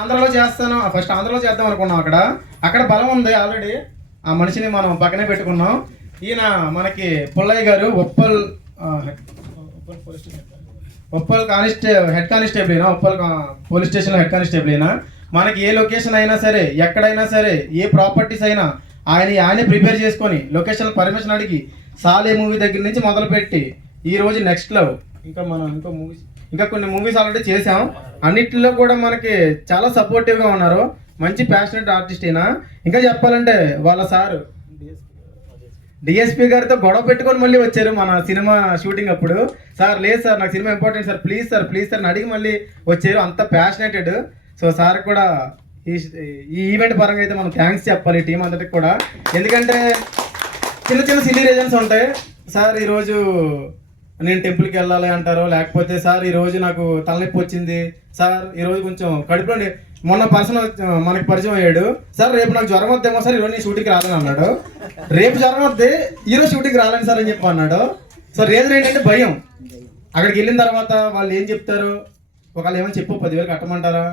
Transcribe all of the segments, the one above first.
ఆంధ్రలో చేస్తాను, ఫస్ట్ ఆంధ్రలో చేద్దాం అనుకున్నాం. అక్కడ బలం ఉంది ఆల్రెడీ. ఆ మనిషిని మనం పక్కనే పెట్టుకున్నాం. ఈయన మనకి పుల్లయ్య గారు ఉప్పల్ ఉప్పల్ హెడ్ కానిస్టేబుల్ అయినా, ఉప్పల్ పోలీస్ స్టేషన్లో హెడ్ కానిస్టేబుల్ అయినా, మనకి ఏ లొకేషన్ అయినా సరే, ఎక్కడైనా సరే, ఏ ప్రాపర్టీస్ అయినా ఆయనే ప్రిపేర్ చేసుకొని లొకేషన్ పర్మిషన్ అడిగి సాలే మూవీ దగ్గర నుంచి మొదలుపెట్టి ఈ రోజు నెక్స్ట్ లవ్ ఇంకా కొన్ని మూవీస్ ఆల్రెడీ చేసాం. అన్నిటిలో కూడా మనకి చాలా సపోర్టివ్గా ఉన్నారు. మంచి ప్యాషనెట్ ఆర్టిస్ట్ అయినా. ఇంకా చెప్పాలంటే వాళ్ళ సారు డిఎస్పీ గారితో గొడవ పెట్టుకొని మళ్ళీ వచ్చారు మన సినిమా షూటింగ్ అప్పుడు. సార్ లేదు సార్, నాకు cinema important sir, please sir అని అడిగి మళ్ళీ వచ్చారు. అంత ప్యాషనేటెడ్. సో సార్ కూడా ఈ ఈవెంట్ పరంగా అయితే మనం థ్యాంక్స్ చెప్పాలి టీం అందరికి కూడా. ఎందుకంటే చిన్న సిల్లీ రీజన్స్ ఉంటాయి. సార్ ఈరోజు నేను టెంపుల్కి వెళ్ళాలి అంటారు, లేకపోతే సార్ ఈరోజు నాకు తలనొప్పి వచ్చింది, సార్ ఈరోజు కొంచెం కడుపులో మొన్న పర్సన్ మనకి పరిచయం అయ్యాడు, సార్ రేపు నాకు జ్వరం వద్దేమో సార్, ఈరోజు నేను షూటింగ్కి రాదని అన్నాడు. రేపు జ్వరం వద్దే ఈరోజు షూటింగ్కి రాలేను సార్ అని చెప్పి అన్నాడు. సో రీజన్ ఏంటంటే భయం. అక్కడికి వెళ్ళిన తర్వాత వాళ్ళు ఏం చెప్తారు, ఒకళ్ళు ఏమైనా చెప్పు 10,000 కట్టమంటారా,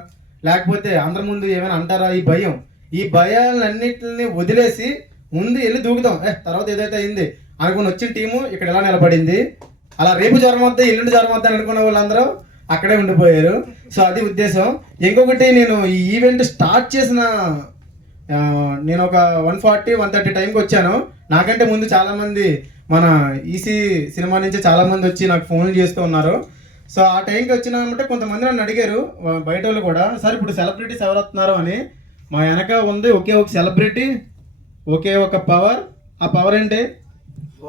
లేకపోతే అందరి ముందు ఏమైనా అంటారా, ఈ భయాలన్నింటిని వదిలేసి ముందు వెళ్ళి దూకుతాం. తర్వాత ఏదైతే అయింది అనుకుని వచ్చిన టీము ఇక్కడ ఎలా నిలబడింది. అలా రేపు జ్వరం వద్ద ఎల్లుండి జ్వరం వద్ద అనుకున్న వాళ్ళందరూ అక్కడే ఉండిపోయారు. సో అది ఉద్దేశం. ఇంకొకటి, నేను ఈ ఈవెంట్ స్టార్ట్ చేసిన నేను ఒక 140-130 టైంకి వచ్చాను. నాకంటే ముందు చాలామంది మన ఈసీ సినిమా నుంచి చాలామంది వచ్చి నాకు ఫోన్లు చేస్తూ ఉన్నారు. సో ఆ టైంకి వచ్చినామంటే కొంతమంది నన్ను అడిగారు బయట వాళ్ళు కూడా, సార్ ఇప్పుడు సెలబ్రిటీస్ ఎవరు వస్తున్నారు అని. మా వెనక ఉంది ఒకే ఒక సెలబ్రిటీ, ఒకే ఒక పవర్. ఆ పవర్ ఏంటి?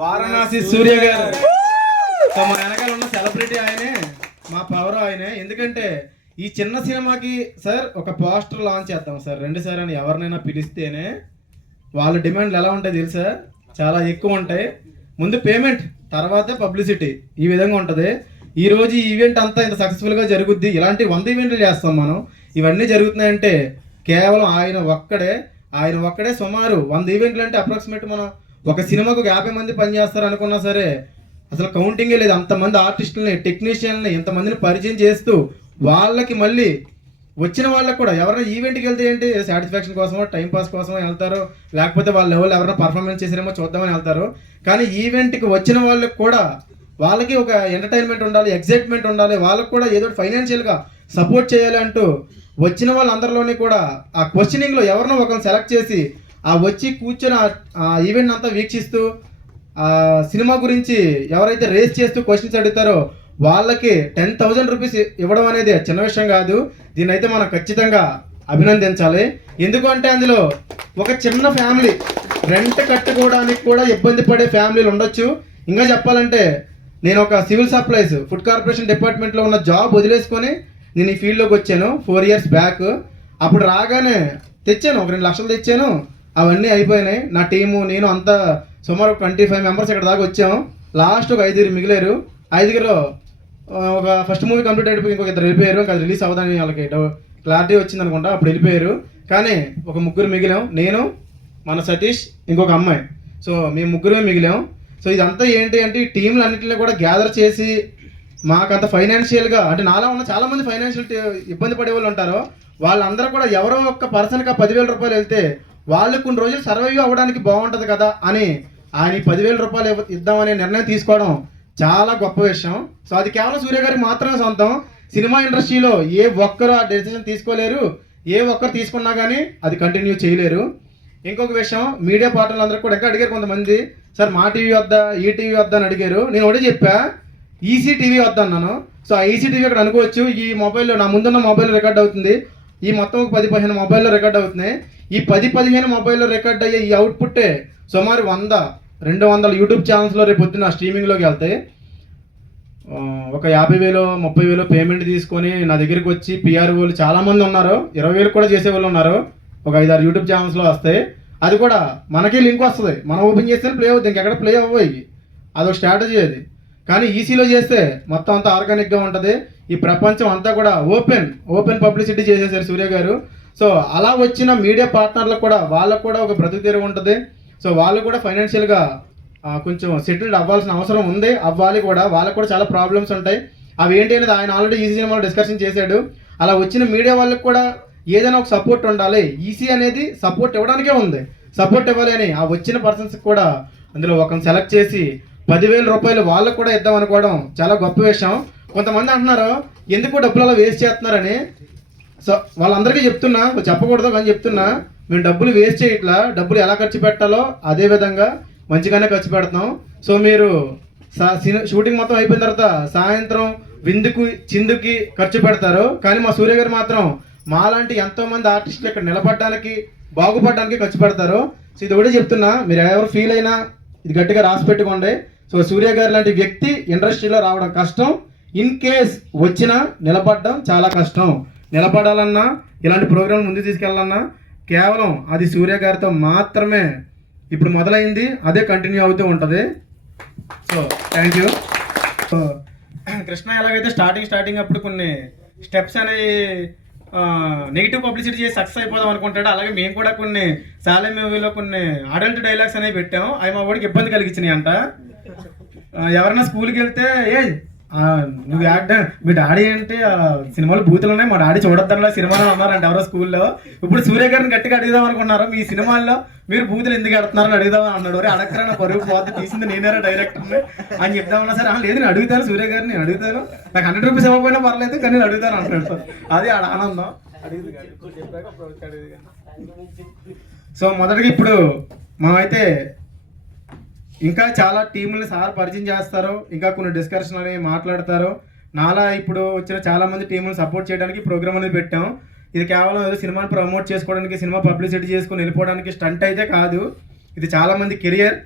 వారణాసి సూర్య గారు. సో మా వెనకాల ఉన్న సెలబ్రిటీ ఆయనే, మా పవర్ ఆయనే. ఎందుకంటే ఈ చిన్న సినిమాకి సార్ ఒక పోస్టర్ లాంచ్ చేద్దాం సార్, 2 సార్ అని ఎవరినైనా పిలిస్తేనే వాళ్ళ డిమాండ్లు ఎలా ఉంటాయి తెలుసా? చాలా ఎక్కువ ఉంటాయి. ముందు పేమెంట్, తర్వాత పబ్లిసిటీ, ఈ విధంగా ఉంటుంది. ఈరోజు ఈ ఈవెంట్ అంతా ఇంత సక్సెస్ఫుల్గా జరుగుద్ది. ఇలాంటి 100 ఈవెంట్లు చేస్తాం మనం. ఇవన్నీ జరుగుతున్నాయంటే కేవలం ఆయన ఒక్కడే సుమారు 100 ఈవెంట్లు అంటే అప్రాక్సిమేట్ మనం ఒక సినిమాకు 50 మంది పనిచేస్తారు అనుకున్నా సరే అసలు కౌంటింగే లేదు. అంతమంది ఆర్టిస్టులని, టెక్నీషియన్ని, ఎంతమందిని పరిచయం చేస్తూ వాళ్ళకి మళ్ళీ వచ్చిన వాళ్ళకి కూడా ఎవరైనా ఈవెంట్కి వెళ్తే ఏంటి సాటిస్ఫాక్షన్ కోసమో టైంపాస్ కోసమో వెళ్తారో, లేకపోతే వాళ్ళ లెవెల్ ఎవరైనా పర్ఫార్మెన్స్ చేసారేమో చూద్దామని వెళ్తారు. కానీ ఈవెంట్కి వచ్చిన వాళ్ళకి కూడా వాళ్ళకి ఒక ఎంటర్టైన్మెంట్ ఉండాలి, ఎగ్జైట్మెంట్ ఉండాలి, వాళ్ళకి కూడా ఏదో ఫైనాన్షియల్గా సపోర్ట్ చేయాలి అంటూ వచ్చిన వాళ్ళందరిలోని కూడా ఆ క్వశ్చనింగ్లో ఎవరినో ఒకరిని సెలెక్ట్ చేసి ఆ వచ్చి కూర్చొని ఆ ఈవెంట్ అంతా వీక్షిస్తూ సినిమా గురించి ఎవరైతే రేస్ చేస్తూ క్వశ్చన్స్ అడుగుతారో వాళ్ళకి 10,000 రూపీస్ ఇవ్వడం అనేది చిన్న విషయం కాదు. దీన్ని అయితే మనం ఖచ్చితంగా అభినందించాలి. ఎందుకంటే అందులో ఒక చిన్న ఫ్యామిలీ రెంట్ కట్టుకోవడానికి కూడా ఇబ్బంది పడే ఫ్యామిలీలు ఉండొచ్చు. ఇంకా చెప్పాలంటే నేను ఒక సివిల్ సప్లైస్ ఫుడ్ కార్పొరేషన్ డిపార్ట్మెంట్లో ఉన్న జాబ్ వదిలేసుకొని నేను ఈ ఫీల్డ్లోకి వచ్చాను 4 years బ్యాక్. అప్పుడు రాగానే తెచ్చాను, ఒక 2 లక్షలు తెచ్చాను. అవన్నీ అయిపోయినాయి. నా టీము నేను అంతా సుమారు 25 మెంబర్స్ ఇక్కడ దాకా వచ్చాము. లాస్ట్ ఒక 5 మిగిలారు. 5 ఒక ఫస్ట్ మూవీ కంప్లీట్ అయిపోయి ఇంకొక 2 వెళ్ళిపోయారు. ఇంకా అది రిలీజ్ అవ్వదని వాళ్ళకి క్లారిటీ వచ్చింది అనుకుంటా, అప్పుడు వెళ్ళిపోయారు. కానీ ఒక 3 మిగిలాం, నేను, మన సతీష్, ఇంకొక అమ్మాయి. సో మేము 3 మిగిలాం. సో ఇదంతా ఏంటి అంటే ఈ టీంలు అన్నింటినీ కూడా గ్యాదర్ చేసి మాకంత ఫైనాన్షియల్గా, అంటే నాలా ఉన్న చాలామంది ఫైనాన్షియల్ ఇబ్బంది పడే వాళ్ళు ఉంటారు. వాళ్ళందరూ కూడా ఎవరో ఒక్క పర్సన్కి 10,000 రూపాయలు వెళ్తే వాళ్ళు కొన్ని రోజులు సర్వైవ్ అవ్వడానికి బాగుంటుంది కదా అని ఆయన 10,000 రూపాయలు ఇద్దామనే నిర్ణయం తీసుకోవడం చాలా గొప్ప విషయం. సో అది కేవలం సూర్య గారికి మాత్రమే సొంతం. సినిమా ఇండస్ట్రీలో ఏ ఒక్కరు ఆ డెసిషన్ తీసుకోలేరు. ఏ ఒక్కరు తీసుకున్నా కానీ అది కంటిన్యూ చేయలేరు. ఇంకొక విషయం, మీడియా పార్ట్నర్లు అందరూ కూడా ఇంకా అడిగారు కొంతమంది, సార్ మా టీవీ వద్దా, ఈ టీవీ వద్దా అని అడిగారు. నేను ఒకటి చెప్పా, ఈసీ టీవీ వద్దా అన్నాను. సో ఆ ఈసీ టీవీ అక్కడ అనుకోవచ్చు, ఈ మొబైల్లో నా ముందున్న మొబైల్ రికార్డ్ అవుతుంది, ఈ మొత్తం ఒక 10-15 మొబైల్లో రికార్డ్ అవుతున్నాయి. ఈ 10-15 మొబైల్లో రికార్డ్ అయ్యే ఈ అవుట్పుట్టే సుమారు 100-200 యూట్యూబ్ ఛానల్స్లో రేపు పొద్దున్న స్ట్రీమింగ్లోకి వెళ్తాయి. ఒక 50,000, 30,000 పేమెంట్ తీసుకొని నా దగ్గరికి వచ్చి పిఆర్ఓలు చాలామంది ఉన్నారు, 20,000 కూడా చేసే వాళ్ళు ఉన్నారు. ఒక 5-6 యూట్యూబ్ ఛానల్స్లో వస్తాయి. అది కూడా మనకే లింక్ వస్తుంది, మనం ఓపెన్ చేస్తే ప్లే అవుతుంది, ఇంకెక్కడ ప్లే అవ్వయి. అదొక స్ట్రాటజీ అది. కానీ ఈసీలో చేస్తే మొత్తం అంతా ఆర్గానిక్గా ఉంటుంది. ఈ ప్రపంచం అంతా కూడా ఓపెన్ పబ్లిసిటీ చేసేసారు సూర్య గారు. సో అలా వచ్చిన మీడియా పార్ట్నర్లకు కూడా వాళ్ళకు కూడా ఒక బ్రతుకు తెరువు ఉంటుంది. సో వాళ్ళు కూడా ఫైనాన్షియల్గా కొంచెం సెటిల్డ్ అవ్వాల్సిన అవసరం ఉంది, అవ్వాలి కూడా. వాళ్ళకు కూడా చాలా ప్రాబ్లమ్స్ ఉంటాయి. అవి ఏంటి అనేది ఆయన ఆల్రెడీ ఈజీ సినిమాలో డిస్కషన్ చేశాడు. అలా వచ్చిన మీడియా వాళ్ళకి కూడా ఏదైనా ఒక సపోర్ట్ ఉండాలి. ఈసీ అనేది సపోర్ట్ ఇవ్వడానికే ఉంది, సపోర్ట్ ఇవ్వాలి అని ఆ వచ్చిన పర్సన్స్కి కూడా అందులో ఒకరిని సెలెక్ట్ చేసి 10,000 రూపాయలు వాళ్ళకు కూడా ఇద్దాం అనుకోవడం చాలా గొప్ప విషయం. కొంతమంది అంటున్నారు ఎందుకు డబ్బులు అలా వేస్ట్ చేస్తున్నారని. సో వాళ్ళందరికీ చెప్తున్నా, చెప్పకూడదు కానీ చెప్తున్నా, మేము డబ్బులు వేస్ట్ చేయట్లా, డబ్బులు ఎలా ఖర్చు పెట్టాలో అదే విధంగా మంచిగానే ఖర్చు పెడతాం. సో మీరు షూటింగ్ మొత్తం అయిపోయిన తర్వాత సాయంత్రం విందుకు చిందుకి ఖర్చు పెడతారు, కానీ మా సూర్య గారు మాత్రం మాలాంటి ఎంతోమంది ఆర్టిస్టులు ఇక్కడ నిలబడడానికి బాగుపడడానికి ఖర్చు పెడతారు. సో ఇది ఒకటి చెప్తున్నా, మీరు ఎవరు ఫీల్ అయినా ఇది గట్టిగా రాసి పెట్టుకోండి. సో సూర్య గారు లాంటి వ్యక్తి ఇండస్ట్రీలో రావడం కష్టం, ఇన్ కేస్ వచ్చినా నిలబడడం చాలా కష్టం. నిలబడాలన్నా ఇలాంటి ప్రోగ్రాం ముందుకు తీసుకెళ్ళాలన్నా కేవలం అది సూర్య గారితో మాత్రమే ఇప్పుడు మొదలైంది, అదే కంటిన్యూ అవుతూ ఉంటుంది. So thank you. So Krishna ఎలాగైతే స్టార్టింగ్ అప్పుడు కొన్ని స్టెప్స్ అనేవి నెగిటివ్ పబ్లిసిటీ చేసి సక్సెస్ అయిపోదాం అనుకుంటాడు, అలాగే మేము కూడా కొన్ని సాలే మూవీలో కొన్ని అడల్ట్ డైలాగ్స్ అనేవి పెట్టాము. అవి మా వాడికి ఇబ్బంది కలిగించినాయి అంట. ఎవరైనా స్కూల్కి వెళ్తే నువ్వు యాక్టర్ మీ డాడీ అంటే సినిమాలు బూతులు ఉన్నాయి, మా డాడీ చూడొద్దనలా సినిమాలో అన్నారంట ఎవరో స్కూల్లో. ఇప్పుడు సూర్య గారిని గట్టిగా అడుగుదాం అనుకున్నారు, మీ సినిమాల్లో మీరు బూతులు ఎందుకు ఎడుతున్నారని అడుగుదామని అన్నాడు. అడగరా నా పరుగు పోతే తీసింది నేనేరా డైరెక్టర్ని అని చెప్దామన్నా సరే లేదు నేను అడుగుతాను, సూర్య గారిని అడుగుతాను, నాకు 100 రూపీస్ ఇవ్వకపోయినా పర్లేదు కానీ నేను అడుగుతాను అంటాడు. సార్ అది ఆడ ఆనందం. సో మొదటిగా ఇప్పుడు మేమైతే ఇంకా చాలా టీముల్ని సార్ పరిచయం చేస్తారు, ఇంకా కొన్ని డిస్కషన్ అనేవి మాట్లాడతారు. నాలా ఇప్పుడు వచ్చిన చాలామంది టీములను సపోర్ట్ చేయడానికి ప్రోగ్రామ్ అనేది పెట్టాం. ఇది కేవలం ఏదో సినిమాని ప్రమోట్ చేసుకోవడానికి, సినిమా పబ్లిసిటీ చేసుకుని వెళ్ళిపోవడానికి స్టంట్ అయితే కాదు. ఇది చాలామంది కెరియర్,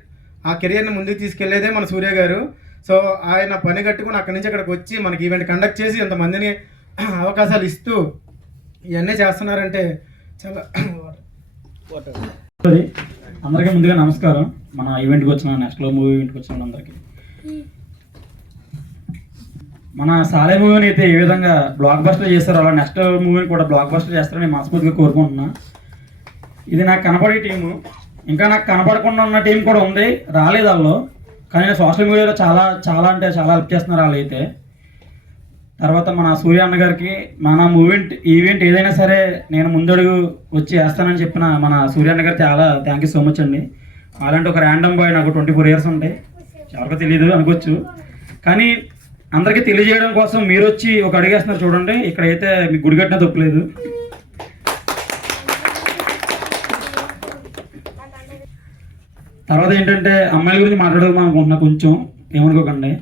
ఆ కెరియర్ని ముందుకు తీసుకెళ్లేదే మన సూర్య గారు. సో ఆయన పని కట్టుకుని అక్కడి నుంచి అక్కడికి వచ్చి మనకి ఈవెంట్ కండక్ట్ చేసి ఎంతమందిని అవకాశాలు ఇస్తూ ఇవన్నీ చేస్తున్నారంటే చాలా. అందరికీ ముందుగా నమస్కారం. మన ఈవెంట్కి వచ్చిన నెక్స్ట్ మూవీ ఈవెంట్కి వచ్చిన అందరికీ మన సాలే మూవీని అయితే ఏ విధంగా బ్లాక్ బస్టర్ చేస్తారో అలా నెక్స్ట్ మూవీని కూడా బ్లాక్ బస్టర్ చేస్తారని మనస్ఫూర్తిగా కోరుకుంటున్నా. ఇది నాకు కనపడే టీము, ఇంకా నాకు కనపడకుండా ఉన్న టీం కూడా ఉంది, రాలేదు వాళ్ళు, కానీ సోషల్ మీడియాలో చాలా చాలా అంటే చాలా హెల్ప్ చేస్తున్నారు వాళ్ళు అయితే. తర్వాత మన సూర్య అన్న గారికి మన ఈవెంట్ ఏదైనా సరే నేను ముందడుగు వచ్చి వేస్తానని చెప్పిన మన సూర్య అన్న గారికి చాలా థ్యాంక్ యూ సో మచ్ అండి. అలాంటి ఒక ర్యాండమ్ బాయ్, నాకు 24 ఇయర్స్ ఉంటాయి, ఎవరికో తెలియదు అనుకోవచ్చు, కానీ అందరికీ తెలియజేయడం కోసం మీరు వచ్చి ఒక అడిగేస్తున్నారు చూడండి. ఇక్కడైతే మీకు గుడి కట్టినా తప్పలేదు. తర్వాత ఏంటంటే అమ్మాయిల గురించి మాట్లాడదాం అనుకుంటున్నా, కొంచెం ఏమనుకోకండి.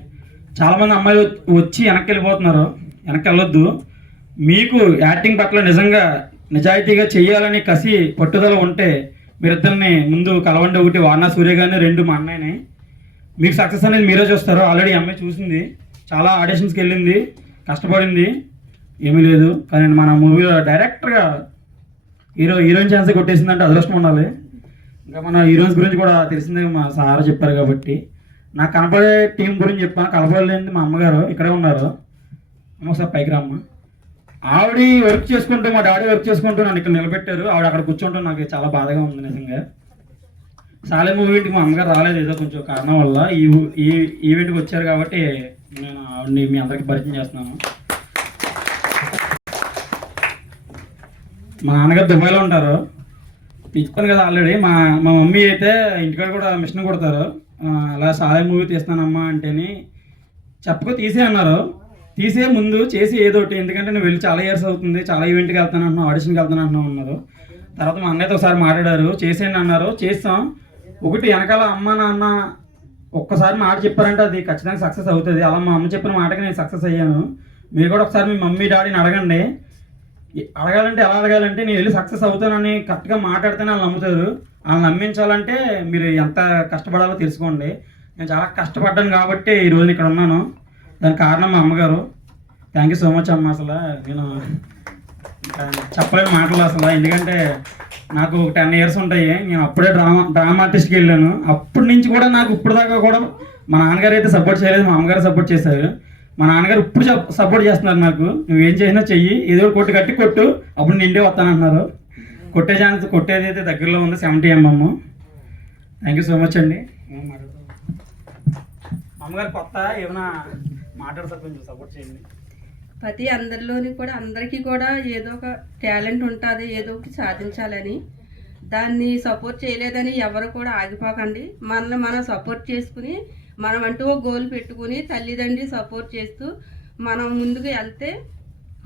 చాలామంది అమ్మాయిలు వచ్చి వెనక్కి వెళ్ళిపోతున్నారు, వెనక్కి వెళ్ళొద్దు. మీకు యాక్టింగ్ పట్ల నిజంగా నిజాయితీగా చెయ్యాలని కసి పట్టుదల ఉంటే మీరిద్దరిని ముందు కలవండి. ఒకటి వార్నా సూర్య గారిని, 2 మా అన్నయ్యని. మీకు సక్సెస్ అనేది మీరే చూస్తారు. ఆల్రెడీ అమ్మాయి చూసింది, చాలా ఆడిషన్స్కి వెళ్ళింది, కష్టపడింది, ఏమీ లేదు. కానీ మన మూవీలో డైరెక్టర్గా హీరోయిన్ ఛాన్స్ కొట్టేసిందంటే అదృష్టం ఉండాలి. ఇంకా మన హీరోయిన్స్ గురించి కూడా తెలిసిందే, మా సార్ చెప్పారు కాబట్టి. నాకు కనపడే టీం గురించి చెప్పాను. కనపడలేని మా అమ్మగారు ఇక్కడే ఉన్నారు, అమ్మ ఒకసారి పైకి రామ్మ. ఆవిడ వర్క్ చేసుకుంటూ, మా డాడీ వర్క్ చేసుకుంటూ నన్ను ఇక్కడ నిలబెట్టారు. ఆవిడ అక్కడ కూర్చుంటూ నాకు చాలా బాధగా ఉంది నిజంగా. సాలే మూవీకి మా అమ్మగారు రాలేదు, ఏదో కొంచెం కారణం వల్ల. ఈ ఈవెంట్కి వచ్చారు కాబట్టి నేను ఆవిడని మీ అందరికీ పరిచయం చేస్తున్నాను. మా నాన్నగారు దుబాయ్లో ఉంటారు, చెప్పాను కదా ఆల్రెడీ. మా మమ్మీ అయితే ఇంటికాడ కూడా మిషన్ కొడతారు. అలా సాలే మూవీ తీస్తానమ్మా అంటేని చెప్పక తీసే అన్నారు. తీసే ముందు చేసి ఏదోటి, ఎందుకంటే నువ్వు వెళ్ళి చాలా ఇయర్స్ అవుతుంది, చాలా ఈవెంట్కి వెళ్తాను అంటున్నావు, ఆడిషన్కి వెళ్తాను అంటున్నావు అన్నారు. తర్వాత మా అన్నయ్యతో ఒకసారి మాట్లాడారు, చేసేయండి అన్నారు, చేస్తాం. ఒకటి వెనకాల అమ్మ నాన్న ఒక్కసారి మాట చెప్పారంటే అది ఖచ్చితంగా సక్సెస్ అవుతుంది. అలా మా అమ్మ చెప్పిన మాటకి నేను సక్సెస్ అయ్యాను. మీరు కూడా ఒకసారి మీ మమ్మీ డాడీని అడగండి. అడగాలంటే ఎలా అడగాలంటే, నేను వెళ్ళి సక్సెస్ అవుతానని కరెక్ట్గా మాట్లాడితేనే వాళ్ళు నమ్ముతారు. వాళ్ళని నమ్మించాలంటే మీరు ఎంత కష్టపడాలో తెలుసుకోండి. నేను చాలా కష్టపడ్డాను కాబట్టి ఈరోజు ఇక్కడ ఉన్నాను. దానికి కారణం మా అమ్మగారు. థ్యాంక్ యూ సో మచ్ అమ్మ. అసలు నేను చెప్పలేని మాటలు అసలు, ఎందుకంటే నాకు 10 ఇయర్స్ ఉంటాయి. నేను అప్పుడే డ్రామా ఆర్టిస్ట్కి వెళ్ళాను. అప్పటి నుంచి కూడా నాకు ఇప్పుడు దాకా కూడా మా నాన్నగారు అయితే సపోర్ట్ చేయలేదు, మా అమ్మగారు సపోర్ట్ చేశారు. మా నాన్నగారు ఇప్పుడు సపోర్ట్ చేస్తున్నారు నాకు. నువ్వేం చేసినా చెయ్యి, ఏదో కొట్టి కొట్టు, అప్పుడు నిండే వస్తానంటున్నారు. కొట్టే ఛాన్స్ కొట్టేది అయితే దగ్గరలో ఉంది, 70 mm. Thank you so much అండి. అమ్మగారు కొత్త ఏమైనా మాట్లాడతారు, కొంచెం సపోర్ట్ చేయండి. ప్రతి అందరిలోని కూడా అందరికీ కూడా ఏదో ఒక టాలెంట్ ఉంటుంది, ఏదో ఒకటి సాధించాలని. దాన్ని సపోర్ట్ చేయలేదని ఎవరు కూడా ఆగిపోకండి. మనల్ని మనం సపోర్ట్ చేసుకుని మనం అంటూ ఒక గోల్ పెట్టుకుని తల్లిదండ్రి సపోర్ట్ చేస్తూ మనం ముందుకు వెళ్తే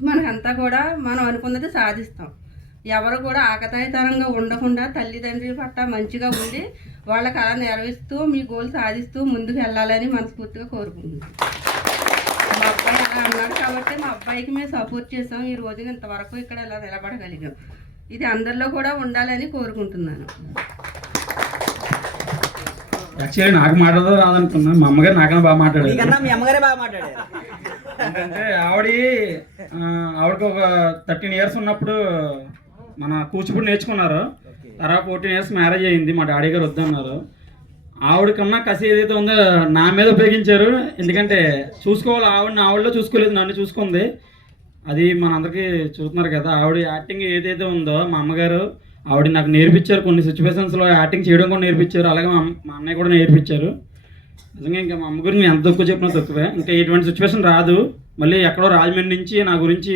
మనకంతా కూడా మనం అనుకున్నది సాధిస్తాం. ఎవరు కూడా ఆకతాయితనంగా ఉండకుండా తల్లిదండ్రుల పట్ల మంచిగా ఉండి వాళ్ళకి అలా నెరవేరుస్తూ మీ గోల్ సాధిస్తూ ముందుకు వెళ్ళాలని మనస్ఫూర్తిగా కోరుకుంటున్నాం. మా అబ్బాయి అలా అన్నాడు కాబట్టి మా అబ్బాయికి మేము సపోర్ట్ చేసాం. ఈ రోజు ఇంతవరకు ఇక్కడ ఇలా నిలబడగలిగాం. ఇది అందరిలో కూడా ఉండాలని కోరుకుంటున్నాను. యాక్చువల్లీ నాకు మాట్లాడదో రాదనుకున్నా, మా అమ్మగారు నాకన్నా బాగా మాట్లాడారు. మీ అమ్మగారే బాగా మాట్లాడారు. ఎందుకంటే ఆవిడకి ఒక 13 years ఉన్నప్పుడు మన కూచిపూడి నేర్చుకున్నారు. తర్వాత 14 years మ్యారేజ్ అయ్యింది. మా డాడీ గారు వద్దన్నారు. ఆవిడకన్నా కసి ఏదైతే ఉందో నా మీద ఉపయోగించారు. ఎందుకంటే చూసుకోవాలి, ఆవిడలో చూసుకోలేదు, నన్ను చూసుకుంది. అది మన అందరికీ చూస్తున్నారు కదా. ఆవిడ యాక్టింగ్ ఏదైతే ఉందో మా అమ్మగారు ఆవిడ నాకు నేర్పించారు. కొన్ని సిచ్యువేషన్స్లో యాక్టింగ్ చేయడం కూడా నేర్పించారు. అలాగే మా అన్నయ్య కూడా నేర్పించారు. నిజంగా ఇంకా మా అమ్మ గురించి నేను ఎంత తక్కువ చెప్పినా తక్కువే. ఇంకా ఎటువంటి సిచ్యువేషన్ రాదు. మళ్ళీ ఎక్కడో రాజమండ్రి నుంచి నా గురించి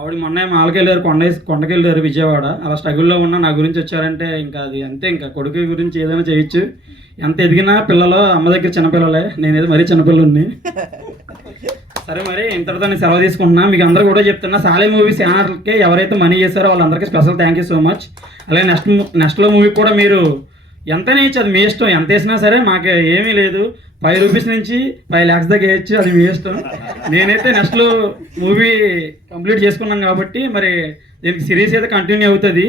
ఆవిడ మొన్న మాలకి వెళ్ళారు, కొండకి వెళ్ళారు విజయవాడ. అలా స్ట్రగుల్లో ఉన్న నా గురించి వచ్చారంటే ఇంకా అది అంతే. ఇంకా కొడుకు గురించి ఏదైనా చేయొచ్చు. ఎంత ఎదిగినా పిల్లలు అమ్మ దగ్గర చిన్నపిల్లలే. నేనేదో మరీ చిన్నపిల్లల్ని. సరే, మరి ఇంతటితో నేను సెలవు తీసుకుంటున్నా. మీకు అందరూ కూడా చెప్తున్నా, సాలే మూవీ ఛానల్కి ఎవరైతే మనీ చేశారో వాళ్ళందరికీ special thank you so much. అలాగే నెక్స్ట్లో మూవీకి కూడా మీరు ఎంతనే ఇచ్చి అది మీ ఇష్టం. ఎంత వేసినా సరే మాకు ఏమీ లేదు. 5 రూపీస్ నుంచి 5 lakhs దాకా వేయచ్చు, అది మీ ఇష్టం. నేనైతే నెక్స్ట్లో మూవీ కంప్లీట్ చేసుకున్నాను కాబట్టి మరి దీనికి సిరీస్ అయితే కంటిన్యూ అవుతుంది.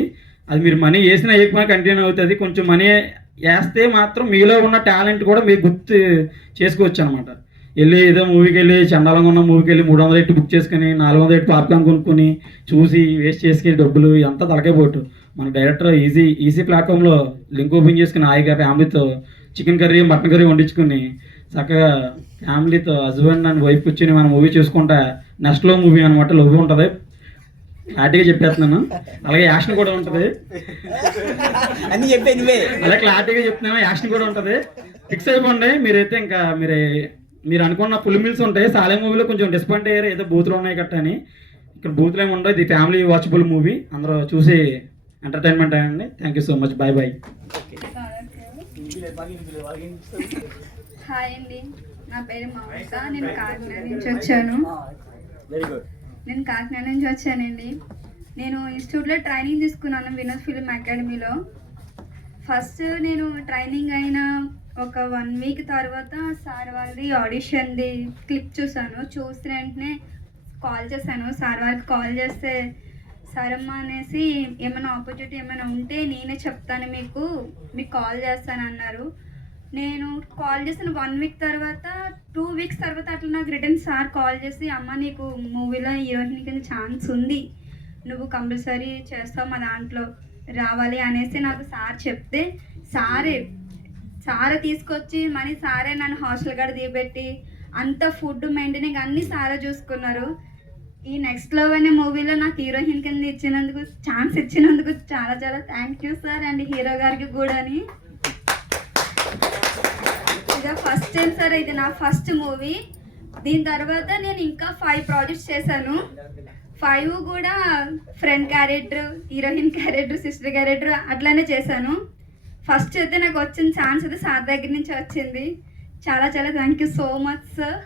అది మీరు మనీ వేసినా వేయకపోయినా కంటిన్యూ అవుతుంది. కొంచెం మనీ వేస్తే మాత్రం మీలో ఉన్న టాలెంట్ కూడా మీరు గుర్తు చేసుకోవచ్చు అనమాట. వెళ్ళి ఏదో మూవీకి వెళ్ళి చండాలంగా ఉన్న మూవీకి వెళ్ళి 300 బుక్ చేసుకుని 400 పాప్కార్న్ కొనుక్కొని చూసి వేస్ట్ చేసుకుని డబ్బులు ఎంత తలకే పోటు. మన డైరెక్టర్ ఈజీ ప్లాట్ఫామ్లో లింక్ ఓపెన్ చేసుకుని హాయిగా ఫ్యామిలీతో చికెన్ కర్రీ మటన్ కర్రీ వండించుకుని చక్కగా ఫ్యామిలీతో హస్బెండ్ అండ్ వైఫ్ కూర్చొని మనం మూవీ చూసుకుంటా నెక్స్ట్లో మూవీ అనమాట. లవ్ ఉంటుంది, క్లారిటీగా చెప్పేస్తున్నాను. అలాగే యాక్షన్ కూడా ఉంటుంది. అలాగే క్లారిటీగా చెప్తున్నాను, యాక్షన్ కూడా ఉంటుంది. ఫిక్స్ అయిపోండి మీరైతే. ఇంకా మీరు అనుకున్న ఫుల్ మీల్స్ ఉంటాయి. సాలే మూవీలో కొంచెం డిస్పాయింట్ అయ్యారు, ఏదో బూతులు ఉన్నాయి కట్ట అని. ఇక్కడ బూతులు ఏమి ఉండవు. ఇది ఫ్యామిలీ వాచబుల్ మూవీ. అందరూ చూసి ఎంటర్టైన్మెంట్ అయ్యండి. Thank you so much. Bye bye. Hi అండి, నా పేరు మౌనిక. నేను కాకినాడ నుంచి వచ్చాను. నేను ఇన్స్టిట్యూట్లో ట్రైనింగ్ తీసుకున్నాను వినోద్ ఫిల్మ్ అకాడమీలో. ఫస్ట్ నేను ట్రైనింగ్ అయిన ఒక 1 week తర్వాత సార్ వాళ్ళది ఆడిషన్ది క్లిప్ చూసాను. చూసిన వెంటనే కాల్ చేశాను. సార్ వాళ్ళకి కాల్ చేస్తే సరమ్మ అనేసి ఏమైనా ఆపర్చునిటీ ఏమైనా ఉంటే నేనే చెప్తాను, మీకు కాల్ చేస్తాను అన్నారు. నేను కాల్ చేసిన 1 week తర్వాత 2 weeks తర్వాత అట్లా నాకు రిటర్న్ సార్ కాల్ చేసి, అమ్మ నీకు మూవీలో హీరోయిన్ కింద ఛాన్స్ ఉంది, నువ్వు కంపల్సరీ చేస్తావు, మా దాంట్లో రావాలి అనేసి నాకు సార్ చెప్తే సారే తీసుకొచ్చి మనీ సారే నన్ను హాస్టల్ కాడ దిగబెట్టి అంత ఫుడ్ మెయింటైనింగ్ అన్నీ సారే చూసుకున్నారు. ఈ నెక్స్ట్ లవ్ అనే మూవీలో నాకు హీరోయిన్ కింద ఛాన్స్ ఇచ్చినందుకు చాలా చాలా thank you sir. And hero గారికి కూడా. ఇదే ఫస్ట్ టైం సార్, ఇది నా ఫస్ట్ మూవీ. దీని తర్వాత నేను ఇంకా 5 projects చేశాను. 5 కూడా friend character, heroine character, sister character అట్లానే చేశాను. ఫస్ట్ అయితే నాకు వచ్చిన ఛాన్స్ అయితే సార్ దగ్గర నుంచి వచ్చింది. చాలా చాలా thank you so much sir.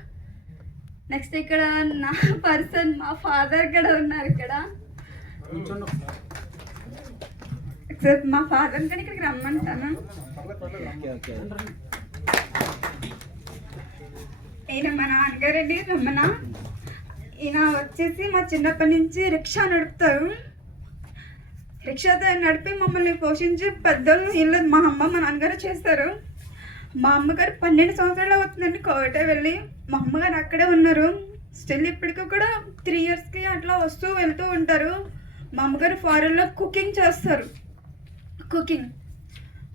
Next ఇక్కడ నా పర్సన్ మా ఫాదర్ కూడా ఉన్నారు. ఇక్కడ మా ఫాదర్ కానీ ఇక్కడికి రమ్మంటాను. ఈయన మా నాన్నగారండి రమ్మన. ఈయన వచ్చేసి మా చిన్నప్పటి నుంచి రిక్షా నడుపుతారు. రిక్షాతో నడిపి మమ్మల్ని పోషించి పెద్దోళ్ళు ఇల్లు మా అమ్మ మా నాన్నగారు చేస్తారు. మా అమ్మగారు 12 సంవత్సరాలు అవుతుందండి కోవిటే వెళ్ళి. మా అమ్మగారు అక్కడే ఉన్నారు. స్టిల్ ఇప్పటికీ కూడా 3 yearsకి అట్లా వస్తూ వెళ్తూ ఉంటారు. మా అమ్మగారు ఫారెన్లో కుకింగ్ చేస్తారు.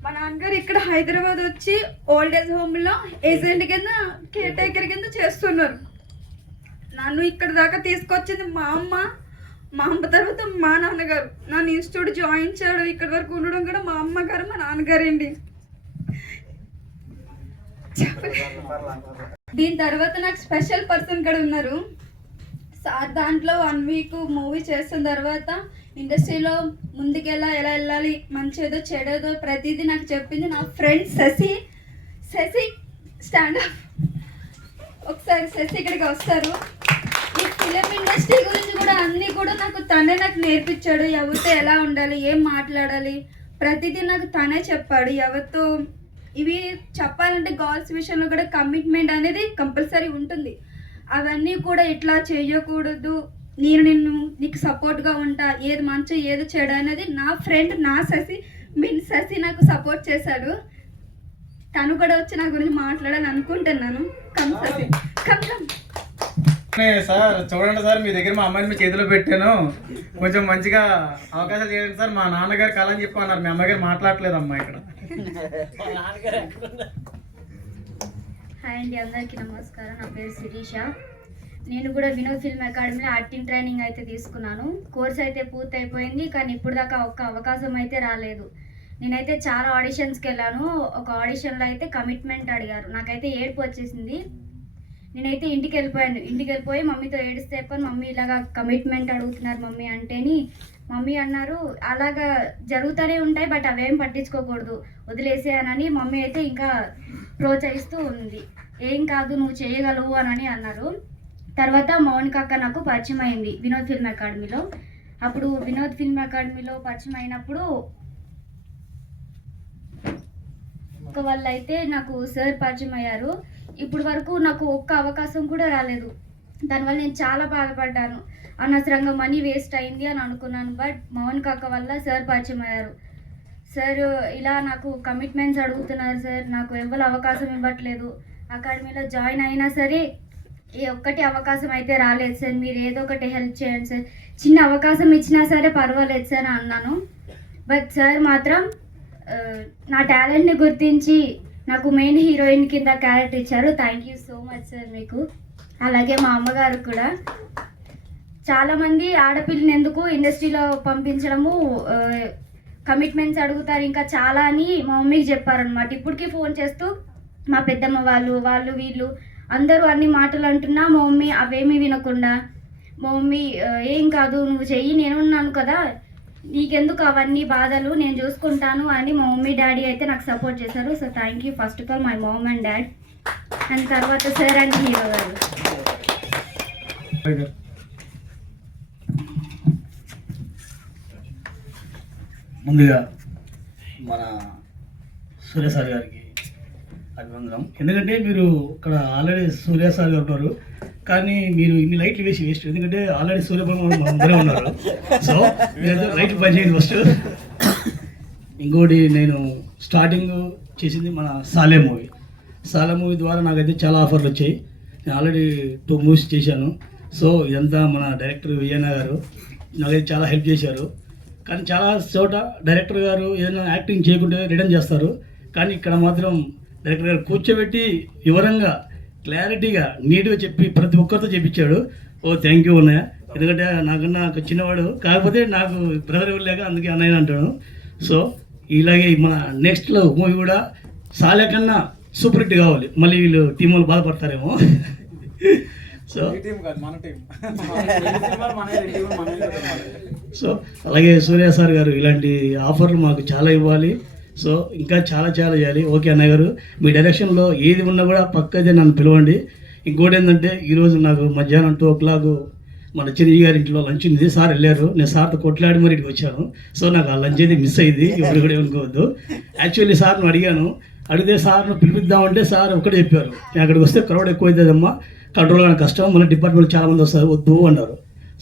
మా నాన్నగారు ఇక్కడ హైదరాబాద్ వచ్చి ఓల్డ్ ఏజ్ హోమ్లో ఏజెంట్ కింద కేర్ టేకర్ కింద చేస్తున్నారు. నన్ను ఇక్కడ దాకా తీసుకొచ్చింది మా అమ్మ తర్వాత మా నాన్నగారు. నన్ను ఇన్స్టిట్యూట్ జాయిన్ చేయడం, ఇక్కడ వరకు ఉండడం కూడా మా అమ్మగారు మా నాన్నగారండి. దీని తర్వాత నాకు స్పెషల్ పర్సన్ కూడా ఉన్నారు. సార్ దాంట్లో 1 వీక్ మూవీ చేసిన తర్వాత ఇండస్ట్రీలో ముందుకెలా ఎలా వెళ్ళాలి, మంచిదో చెడేదో ప్రతిదీ నాకు చెప్పింది నా ఫ్రెండ్ శశి. స్టాండప్ ఒకసారి శశి ఇక్కడికి వస్తారు. ఈ ఫిలిం ఇండస్ట్రీ గురించి కూడా అన్నీ కూడా నాకు నేర్పించాడు. ఎవరితో ఎలా ఉండాలి, ఏం మాట్లాడాలి, ప్రతిదీ నాకు తనే చెప్పాడు. ఎవరితో ఇవి చెప్పాలంటే గర్ల్స్ విషయంలో కూడా కమిట్మెంట్ అనేది కంపల్సరీ ఉంటుంది. అవన్నీ కూడా ఇట్లా చేయకూడదు, నీకు సపోర్ట్గా ఉంటా, ఏది మంచి ఏది చెడు అనేది నా ఫ్రెండ్ నా శశి నాకు సపోర్ట్ చేశాడు. తను కూడా వచ్చి నా గురించి మాట్లాడాలని అనుకుంటున్నాను. Come Shashi come. సార్ చూడండి సార్, మీ దగ్గర మా అమ్మాయిని మీ చేతిలో పెట్టాను, కొంచెం మంచిగా అవకాశాలు చేయండి సార్. మా నాన్నగారు కళ అని చెప్పి అన్నారు, మీ అమ్మగారు మాట్లాడలేదు అమ్మా ఇక్కడ. హాయ్ అండి, అందరికీ నమస్కారం. నా పేరు శిరీష. నేను కూడా వినోద్ ఫిల్మ్ అకాడమీలో యాక్టింగ్ ట్రైనింగ్ అయితే తీసుకున్నాను. కోర్స్ అయితే పూర్తి అయిపోయింది, కానీ ఇప్పుడు దాకా ఒక్క అవకాశం అయితే రాలేదు. నేనైతే చాలా ఆడిషన్స్కి వెళ్ళాను. ఒక ఆడిషన్లో అయితే కమిట్మెంట్ అడిగారు, నాకైతే ఏడుపు వచ్చేసింది. నేనైతే ఇంటికి వెళ్ళిపోయి మమ్మీతో ఏడిస్తే మమ్మీ ఇలాగా కమిట్మెంట్ అడుగుతున్నారు మమ్మీ అంటేని మమ్మీ అన్నారు అలాగా జరుగుతూనే ఉంటాయి, బట్ అవేం పట్టించుకోకూడదు, వదిలేసేయనని మమ్మీ అయితే ఇంకా ప్రోత్సహిస్తూ ఉంది. ఏం కాదు, నువ్వు చేయగలవు అని అన్నారు. తర్వాత మౌనిక అక్క నాకు పరిచయం అయింది వినోద్ ఫిల్మ్ అకాడమీలో. అప్పుడు వినోద్ ఫిల్మ్ అకాడమీలో పరిచయం అయినప్పుడు ఒక వాళ్ళు అయితే నాకు సార్ పరిచయం అయ్యారు. ఇప్పుడు వరకు నాకు ఒక్క అవకాశం కూడా రాలేదు. దానివల్ల నేను చాలా బాధపడ్డాను. అనవసరంగా మనీ వేస్ట్ అయింది అని అనుకున్నాను. బట్ మౌనిక అక్క వల్ల సార్ పరిచయం అయ్యారు. సార్ ఇలా నాకు కమిట్మెంట్స్ అడుగుతున్నారు సార్, నాకు ఎవరు అవకాశం ఇవ్వట్లేదు, అకాడమీలో జాయిన్ అయినా సరే ఏ ఒక్కటి అవకాశం అయితే రాలేదు సార్, మీరు ఏదో ఒకటి హెల్ప్ చేయండి సార్, చిన్న అవకాశం ఇచ్చినా సరే పర్వాలేదు సార్ అని అన్నాను. బట్ సార్ మాత్రం నా టాలెంట్ని గుర్తించి నాకు మెయిన్ హీరోయిన్ కింద క్యారెక్టర్ ఇచ్చారు. Thank you so much sir మీకు. అలాగే మా అమ్మగారు కూడా. చాలామంది ఆడపిల్లని ఎందుకు ఇండస్ట్రీలో పంపించడము, కమిట్మెంట్స్ అడుగుతారు ఇంకా చాలా అని మా మమ్మీకి చెప్పారనమాట. ఇప్పటికీ ఫోన్ చేస్తూ మా పెద్దమ్మ వాళ్ళు వీళ్ళు అందరూ అన్ని మాటలు అంటున్నా మా మమ్మీ అవేమీ వినకుండా, మా మమ్మీ ఏం కాదు నువ్వు చెయ్యి, నేనున్నాను కదా, నీకెందుకు అవన్నీ బాధలు, నేను చూసుకుంటాను అని మా మమ్మీ డాడీ అయితే నాకు సపోర్ట్ చేశారు. So thank you first of all my mom and dad. And తర్వాత సార్ అండ్ హీరో గారు. ముందుగా మన సూర్య సార్ గారికి అభివందనం. ఎందుకంటే మీరు ఇక్కడ ఆల్రెడీ సూర్య సార్ గారు ఉన్నారు, కానీ మీరు ఇన్ని లైట్లు వేస్ట్. ఎందుకంటే ఆల్రెడీ సూర్యబ్రహ్మ అందరూ ఉన్నారు. సో మీరు లైట్లు పనిచేయండి ఫస్ట్. ఇంకోటి నేను స్టార్టింగ్ చేసింది మన సాలే మూవీ ద్వారా నాకైతే చాలా ఆఫర్లు వచ్చాయి. నేను ఆల్రెడీ 2 మూవీస్ చేశాను. సో ఇదంతా మన డైరెక్టర్ విజయన్న గారు నాకైతే చాలా హెల్ప్ చేశారు. కానీ చాలా చోట డైరెక్టర్ గారు ఏదైనా యాక్టింగ్ చేయకుంటే రిటర్న్ చేస్తారు, కానీ ఇక్కడ మాత్రం డైరెక్టర్ గారు కూర్చోబెట్టి వివరంగా క్లారిటీగా నీట్గా చెప్పి ప్రతి ఒక్కరితో చెప్పించాడు. థ్యాంక్ యూ అన్నయ్య. ఎందుకంటే నాకన్నా ఒక చిన్నవాడు, కాకపోతే నాకు బ్రదర్ లేక అందుకే అన్నయ్య అంటాను. సో ఇలాగే మన నెక్స్ట్ మూవీ కూడా సాలే కన్నా సూపర్ హిట్ కావాలి. మళ్ళీ వీళ్ళు టీం వాళ్ళు బాధపడతారేమో. సో అలాగే సూర్య సార్ గారు ఇలాంటి ఆఫర్లు మాకు చాలా ఇవ్వాలి. సో ఇంకా చాలా చేయాలి. ఓకే అన్నయ్య గారు, మీ డైరెక్షన్లో ఏది ఉన్నా కూడా పక్కదే నన్ను పిలవండి. ఇంకోటి ఏంటంటే ఈరోజు నాకు మధ్యాహ్నం 2 o'clock మన చిరంజీవి గారి ఇంట్లో లంచ్ ఉంది. సార్ వెళ్ళారు, నేను సార్తో కొట్లాడి మరి ఇక్కడికి వచ్చాను. సో నాకు ఆ లంచ్ అయితే మిస్ అయ్యింది, ఎవరు కూడా అనుకోవద్దు. యాక్చువల్లీ సార్ను అడిగితే సార్ను పిలిపిద్దామంటే సార్ ఒకటే చెప్పారు, నేను అక్కడికి వస్తే క్రౌడ్ ఎక్కువ అవుతుందమ్మా, కంట్రోల్ కానీ కష్టం, మన డిపార్ట్మెంట్ చాలామంది వస్తారు, వద్దు అన్నారు.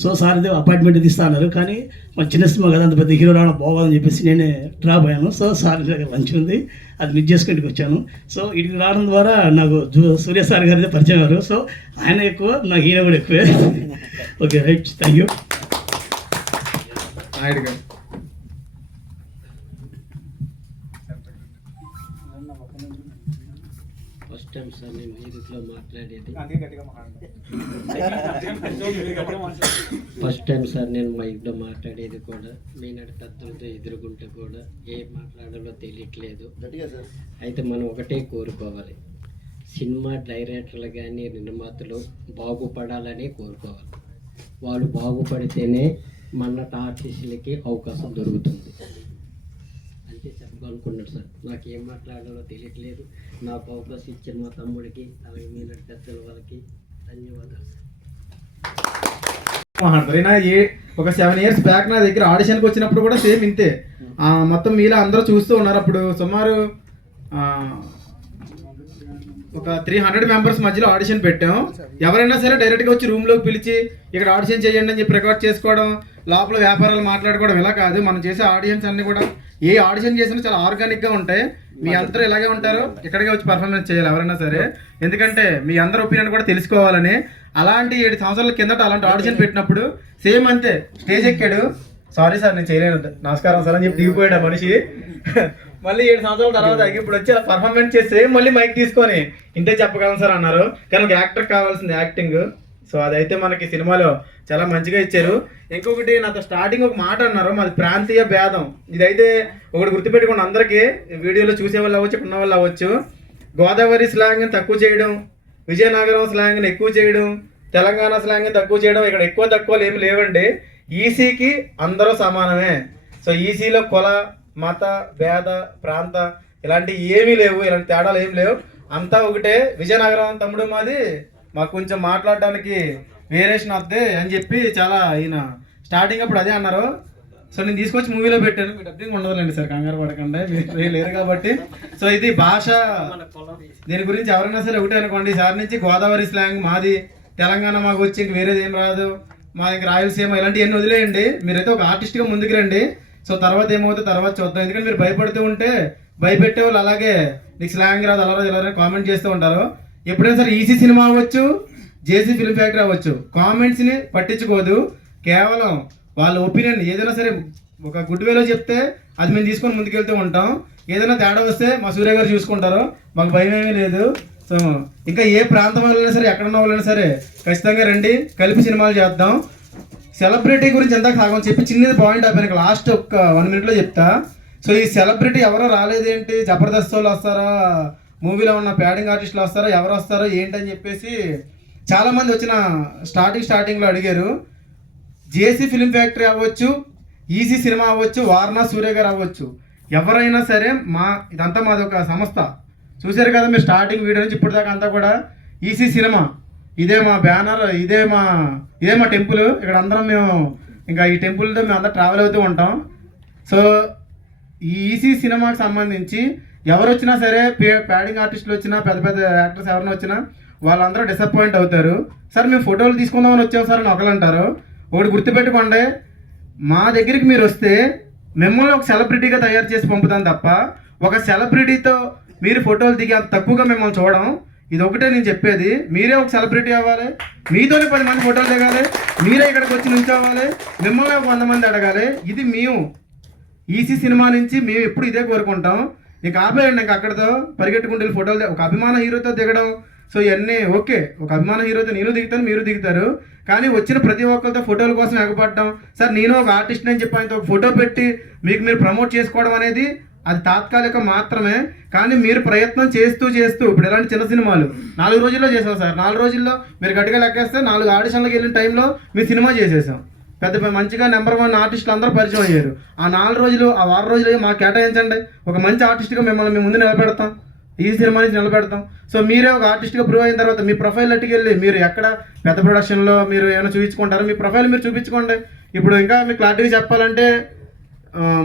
సో సార్ అయితే అపాయింట్మెంట్ తీస్తా అన్నారు, కానీ మన చిన్న సినిమా కదా అంత పెద్ద హీరో రావడం బాగోదని చెప్పేసి నేనే డ్రాప్ అయ్యాను. సో సార్ లంచ్ ఉంది, అది మిస్ చేసుకుంటూ వచ్చాను. సో ఇక్కడికి రావడం ద్వారా నాకు సూర్య సార్ గారు అయితే పరిచయం అయ్యారు. సో ఆయన ఎక్కువ, నాకు ఈయన కూడా ఎక్కువే. Okay right, thank you. First time sir నేను మ్యూజిక్లో మాట్లాడేది. ఫస్ట్ టైం సార్ నేను మైక్లో మాట్లాడేది కూడా. మీనాడు పెద్దలతో ఎదుర్కొంటే కూడా ఏం మాట్లాడాలో తెలియట్లేదు. అయితే మనం ఒకటే కోరుకోవాలి, సినిమా డైరెక్టర్లు కానీ నిర్మాతలు బాగుపడాలని కోరుకోవాలి. వాళ్ళు బాగుపడితేనే మన్నట ఆర్టిస్టులకి అవకాశం దొరుకుతుంది. అంతే చెప్పాలనుకున్నాడు సార్. నాకు ఏం మాట్లాడాలో తెలియట్లేదు. నాకు అవకాశం ఇచ్చిన మా తమ్ముడికి, అలాగే మీలాంటి పెద్దల వాళ్ళకి ధన్యవాదాలు సార్. ఒక 7 years బ్యాక్ నా దగ్గర ఆడిషన్కి వచ్చినప్పుడు కూడా సేమ్ ఇంతే. మొత్తం మీలా అందరూ చూస్తూ ఉన్నారు. అప్పుడు సుమారు ఒక 300 మెంబర్స్ మధ్యలో ఆడిషన్ పెట్టాం. ఎవరైనా సరే డైరెక్ట్గా వచ్చి రూమ్లోకి పిలిచి ఇక్కడ ఆడిషన్ చేయండి అని చెప్పి రికార్డ్ చేసుకోవడం, లోపల వ్యాపారాలు మాట్లాడుకోవడం ఇలా కాదు. మనం చేసే ఆడియన్స్ అన్ని కూడా ఏ ఆడిషన్ చేసినా చాలా ఆర్గానిక్గా ఉంటాయి. మీ అందరూ ఇలాగే ఉంటారు, ఇక్కడికే వచ్చి పర్ఫార్మెన్స్ చేయాలి ఎవరైనా సరే. ఎందుకంటే మీ అందరి ఒపీనియన్ కూడా తెలుసుకోవాలని. అలాంటి 7 సంవత్సరాల కిందట అలాంటి ఆడిషన్ పెట్టినప్పుడు సేమ్ అంతే. స్టేజ్ ఎక్కాడు, సారీ సార్ నేను చేయలేను, నమస్కారం సార్ అని చెప్పి దిగిపోయాడు ఆ మనిషి. మళ్ళీ 7 సంవత్సరాల తర్వాత ఇప్పుడు వచ్చి పర్ఫార్మెన్స్ చేసి సేమ్ మళ్ళీ మైక్ తీసుకొని ఇంతే చెప్పగలను సార్ అన్నారు. కానీ ఒక యాక్టర్ కావాల్సింది యాక్టింగ్. సో అదైతే మనకి సినిమాలో చాలా మంచిగా ఇచ్చారు. ఇంకొకటి నాతో స్టార్టింగ్ ఒక మాట అన్నారు, మాది ప్రాంతీయ భేదం. ఇదైతే ఒకటి గుర్తుపెట్టుకోండి అందరికీ, వీడియోలో చూసే వాళ్ళు అవ్వచ్చు, ఉన్న వాళ్ళు అవ్వచ్చు. గోదావరి స్లాంగ్ని తక్కువ చేయడం, విజయనగరం స్లాంగ్ని ఎక్కువ చేయడం, తెలంగాణ స్లాంగ్ని తక్కువ చేయడం, ఇక్కడ ఎక్కువ తక్కువలు ఏమి లేవండి. ఈసీకి అందరూ సమానమే. సో ఈసీలో కుల, మత, భేద, ప్రాంత ఇలాంటివి ఏమీ లేవు, ఇలాంటి తేడాలు ఏమి లేవు, అంతా ఒకటే. విజయనగరం తమ్ముడు మాది, మాకు కొంచెం మాట్లాడడానికి వేరియేషన్ వద్దే అని చెప్పి చాలా ఈయన స్టార్టింగ్ అప్పుడు అదే అన్నారు. సో నేను తీసుకొచ్చి మూవీలో పెట్టాను. మీ డబ్బింగ్ ఉండదులేండి సార్, కంగారు పడకండి, మీరు లేరు కాబట్టి. సో ఇది భాష, దీని గురించి ఎవరైనా సరే ఒకటే అనుకోండి. ఈసారి నుంచి గోదావరి స్లాంగ్ మాది, తెలంగాణ మాకు వచ్చి ఇంక వేరేది ఏం రాదు, మా ఇంక రాయలసీమ ఇలాంటివన్నీ వదిలేయండి. మీరైతే ఒక ఆర్టిస్ట్గా ముందుకు రండి. సో తర్వాత ఏమవుతుందో తర్వాత చూద్దాం. ఎందుకంటే మీరు భయపడుతూ ఉంటే భయపెట్టే వాళ్ళు అలాగే నీకు స్లాంగ్ రాదు అలా రాదు ఇలా కామెంట్ చేస్తూ ఉంటారు. ఎప్పుడైనా సరే ఈసీ సినిమా అవ్వచ్చు, జేసీ ఫిల్మ్ ఫ్యాక్టరీ అవ్వచ్చు, కామెంట్స్ని పట్టించుకోదు. కేవలం వాళ్ళ ఒపీనియన్ ఏదైనా సరే ఒక గుడ్ వేలో చెప్తే అది మేము తీసుకొని ముందుకెళ్తూ ఉంటాం. ఏదైనా తేడా వస్తే మా సూర్య గారు చూసుకుంటారు, మాకు భయం ఏమీ లేదు. సో ఇంకా ఏ ప్రాంతం వాళ్ళైనా సరే, ఎక్కడున్న వాళ్ళైనా సరే ఖచ్చితంగా రండి, కలిపి సినిమాలు చేద్దాం. సెలబ్రిటీ గురించి ఎంత కాకుండా చెప్పి చిన్నది పాయింట్ అయిపోయినాక లాస్ట్ ఒక 1 minute చెప్తా. సో ఈ సెలబ్రిటీ ఎవరో రాలేదేంటి, జబర్దస్త్ వాళ్ళు వస్తారా, మూవీలో ఉన్న ప్యాడింగ్ ఆర్టిస్టులు వస్తారా, ఎవరు వస్తారో ఏంటని చెప్పేసి చాలామంది వచ్చిన స్టార్టింగ్లో అడిగారు. జేసీ ఫిల్మ్ ఫ్యాక్టరీ అవ్వచ్చు, ఈసీ సినిమా అవ్వచ్చు, వారణా సూర్య గారు అవ్వచ్చు, ఎవరైనా సరే ఇదంతా మాది ఒక సంస్థ. చూశారు కదా మీరు స్టార్టింగ్ వీడియో నుంచి ఇప్పటిదాకా అంతా కూడా ఈసీ సినిమా, ఇదే మా బ్యానర్, ఇదే మా టెంపుల్. ఇక్కడ అందరం మేము ఇంకా ఈ టెంపుల్తో మేము అందరం ట్రావెల్ అవుతూ ఉంటాం. సో ఈ ఈసీ సినిమాకి సంబంధించి ఎవరు వచ్చినా సరే, ప్యాడింగ్ ఆర్టిస్టులు వచ్చినా, పెద్ద పెద్ద యాక్టర్స్ ఎవరైనా వచ్చినా వాళ్ళందరూ డిసప్పాయింట్ అవుతారు. సార్ మేము ఫోటోలు తీసుకుందామని వచ్చాం సార్ అని ఒకరు అంటారు. ఒకటి గుర్తుపెట్టుకోండి, మా దగ్గరికి మీరు వస్తే మిమ్మల్ని ఒక సెలబ్రిటీగా తయారు చేసి పంపుతాం తప్ప ఒక సెలబ్రిటీతో మీరు ఫోటోలు దిగి అంత తక్కువగా మిమ్మల్ని చూడడం. ఇది ఒకటే నేను చెప్పేది, మీరే ఒక సెలబ్రిటీ అవ్వాలి, మీతోనే 10 మంది ఫోటోలు దిగాలి, మీరే ఇక్కడికి వచ్చి నుంచోవాలి, మిమ్మల్ని ఒక 100 మంది అడగాలి. ఇది మేము ఈసీ సినిమా నుంచి మేము ఎప్పుడు ఇదే కోరుకుంటాం. ఇంకా ఆపేయండి, ఇంకా అక్కడితో పరిగెట్టుకుంటే ఫోటోలు ఒక అభిమాన హీరోతో దిగడం. సో ఇవన్నీ ఓకే, ఒక అభిమాన హీరోతో నేను దిగుతాను, మీరు దిగుతారు. కానీ వచ్చిన ప్రతి ఒక్కరితో ఫోటోల కోసం ఎగపడడం, సార్ నేను ఒక ఆర్టిస్ట్ అని చెప్పి ఆయనతో ఒక ఫోటో పెట్టి మీకు మీరు ప్రమోట్ చేసుకోవడం అనేది అది తాత్కాలికం మాత్రమే. కానీ మీరు ప్రయత్నం చేస్తూ ఇప్పుడు ఎలాంటి చిన్న సినిమాలు 4 రోజుల్లో చేసాం సార్. 4 రోజుల్లో మీరు గట్టిగా లెక్కేస్తే 4 ఆడిషన్లకు వెళ్ళిన టైంలో మీ సినిమా చేసేసాం. పెద్ద మంచిగా నెంబర్ 1 ఆర్టిస్టులు అందరూ పరిచయం అయ్యారు. ఆ 4 రోజులు, ఆ 6 రోజులు మాకు కేటాయించండి. ఒక మంచి ఆర్టిస్ట్గా మిమ్మల్ని మేము ముందు నిలబెడతాం, ఈ సినిమా నుంచి నిలబెడతాం. సో మీరే ఒక ఆర్టిస్ట్గా ప్రూవ్ అయిన తర్వాత మీ ప్రొఫైల్ అట్టుకెళ్ళి మీరు ఎక్కడ పెద్ద ప్రొడక్షన్లో మీరు ఏమైనా చూపించుకుంటారో మీ ప్రొఫైల్ మీరు చూపించుకోండి. ఇప్పుడు ఇంకా మీకు క్లారిటీగా చెప్పాలంటే